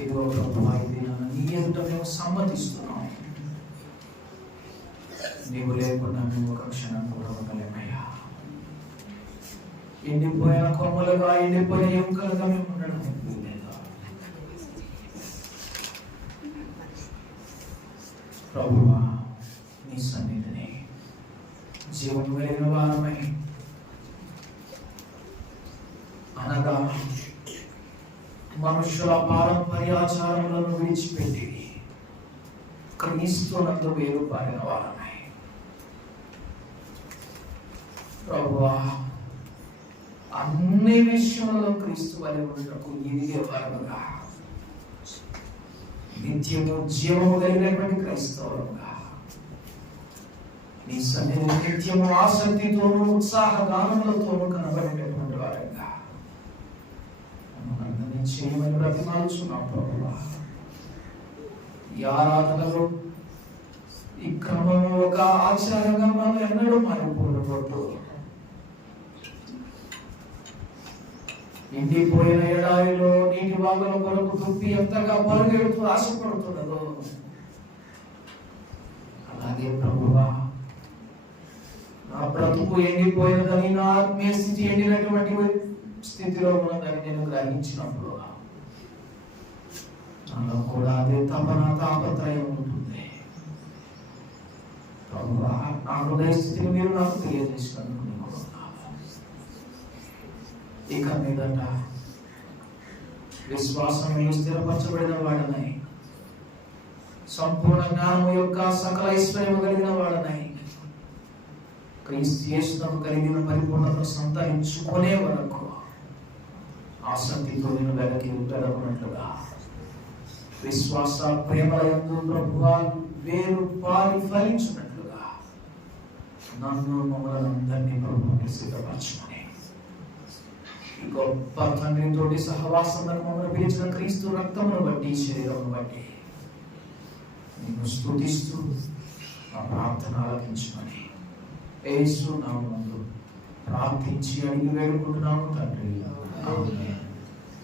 ఇదిగో ప్రభువా, ఇది నీ ఎదుట మేము సమ్మతిస్తున్నాం. నీవు లేకుండా మేము ఒక క్షణం కూడా ఉండలేమయ్యా. ఎండిపోయిన కొమ్మలుగా, ఎండిపోయిన ఎముకలుగా మేము ఉండడం లేదా ప్రభువా? నీ సన్నిధిని జీవం కలిగిన వారమై, అనగా మనుషుల పారంపర్యాచారములను విడిచిపెట్టి క్రీస్తునందు వేరుపారిన వారమై, ప్రభువా, అన్ని విషయంలో క్రీస్తు వలె ఉండటకు ఎదిగే వారముగా, నిత్యము జీవము కలిగినటువంటి క్రైస్తవులుగా నీ సన్నిధిని నిత్యము ఆసక్తితోనూ ఉత్సాహగానములతోనూ కనబడేటటువంటి వారంగా చేయమని బ్రతిమాలుచున్నాం ప్రభువా. ఈ ఆరాధనలో ఈ క్రమము ఒక ఆచారంగా మనం ఎన్నడూ మారిపోకూడదు. ఎండిపోయిన ఎడారిలో నీటి వాగుల కొరకు దుప్పి ఎంతగా పరుగెడుతూ ఆశపడుతున్నదో, అలాగే ప్రభువా, నా బ్రతుకు ఎండిపోయినదని, నా ఆత్మీయ స్థితి ఎండినటువంటి స్థితిలో ఉన్నదని నేను గ్రహించినప్పుడు నాలో కూడా అదే తపన, తాపత్రయం ఉంటుంది. ప్రభువా, నా హృదయ స్థితిని మీరు నాకు తెలియజేసినందుకు ఇక మీదట విశ్వాసము స్థిరపరచబడిన వాడనై, సంపూర్ణ జ్ఞానము యొక్క సకల ఐశ్వర్యము కలిగిన వాడనై, క్రీస్తు యేసునకు కలిగిన పరిపూర్ణతను సంతరించుకునే వరకు ఆసక్తితో నేను వెనకున్నట్లుగా విశ్వాస ప్రేమల యందు ప్రభువా వేరు పారి ఫలించినట్లుగా నన్ను మమ్మల్ని అందరినీ ప్రభువుకి సిద్ధపరచుకొని ఈ గొప్ప తండ్రితోటి సహవాసంలో మమ్మల్ని పిలిచిన క్రీస్తు రక్తమును బట్టి శరీరమును బట్టి నిన్ను స్తుతిస్తూ ఆ ప్రార్థన ఆలకించమని యేసు నామములో ప్రార్థించి అడిగి వేడుకుంటున్నాము తండ్రి. ఆమేన్.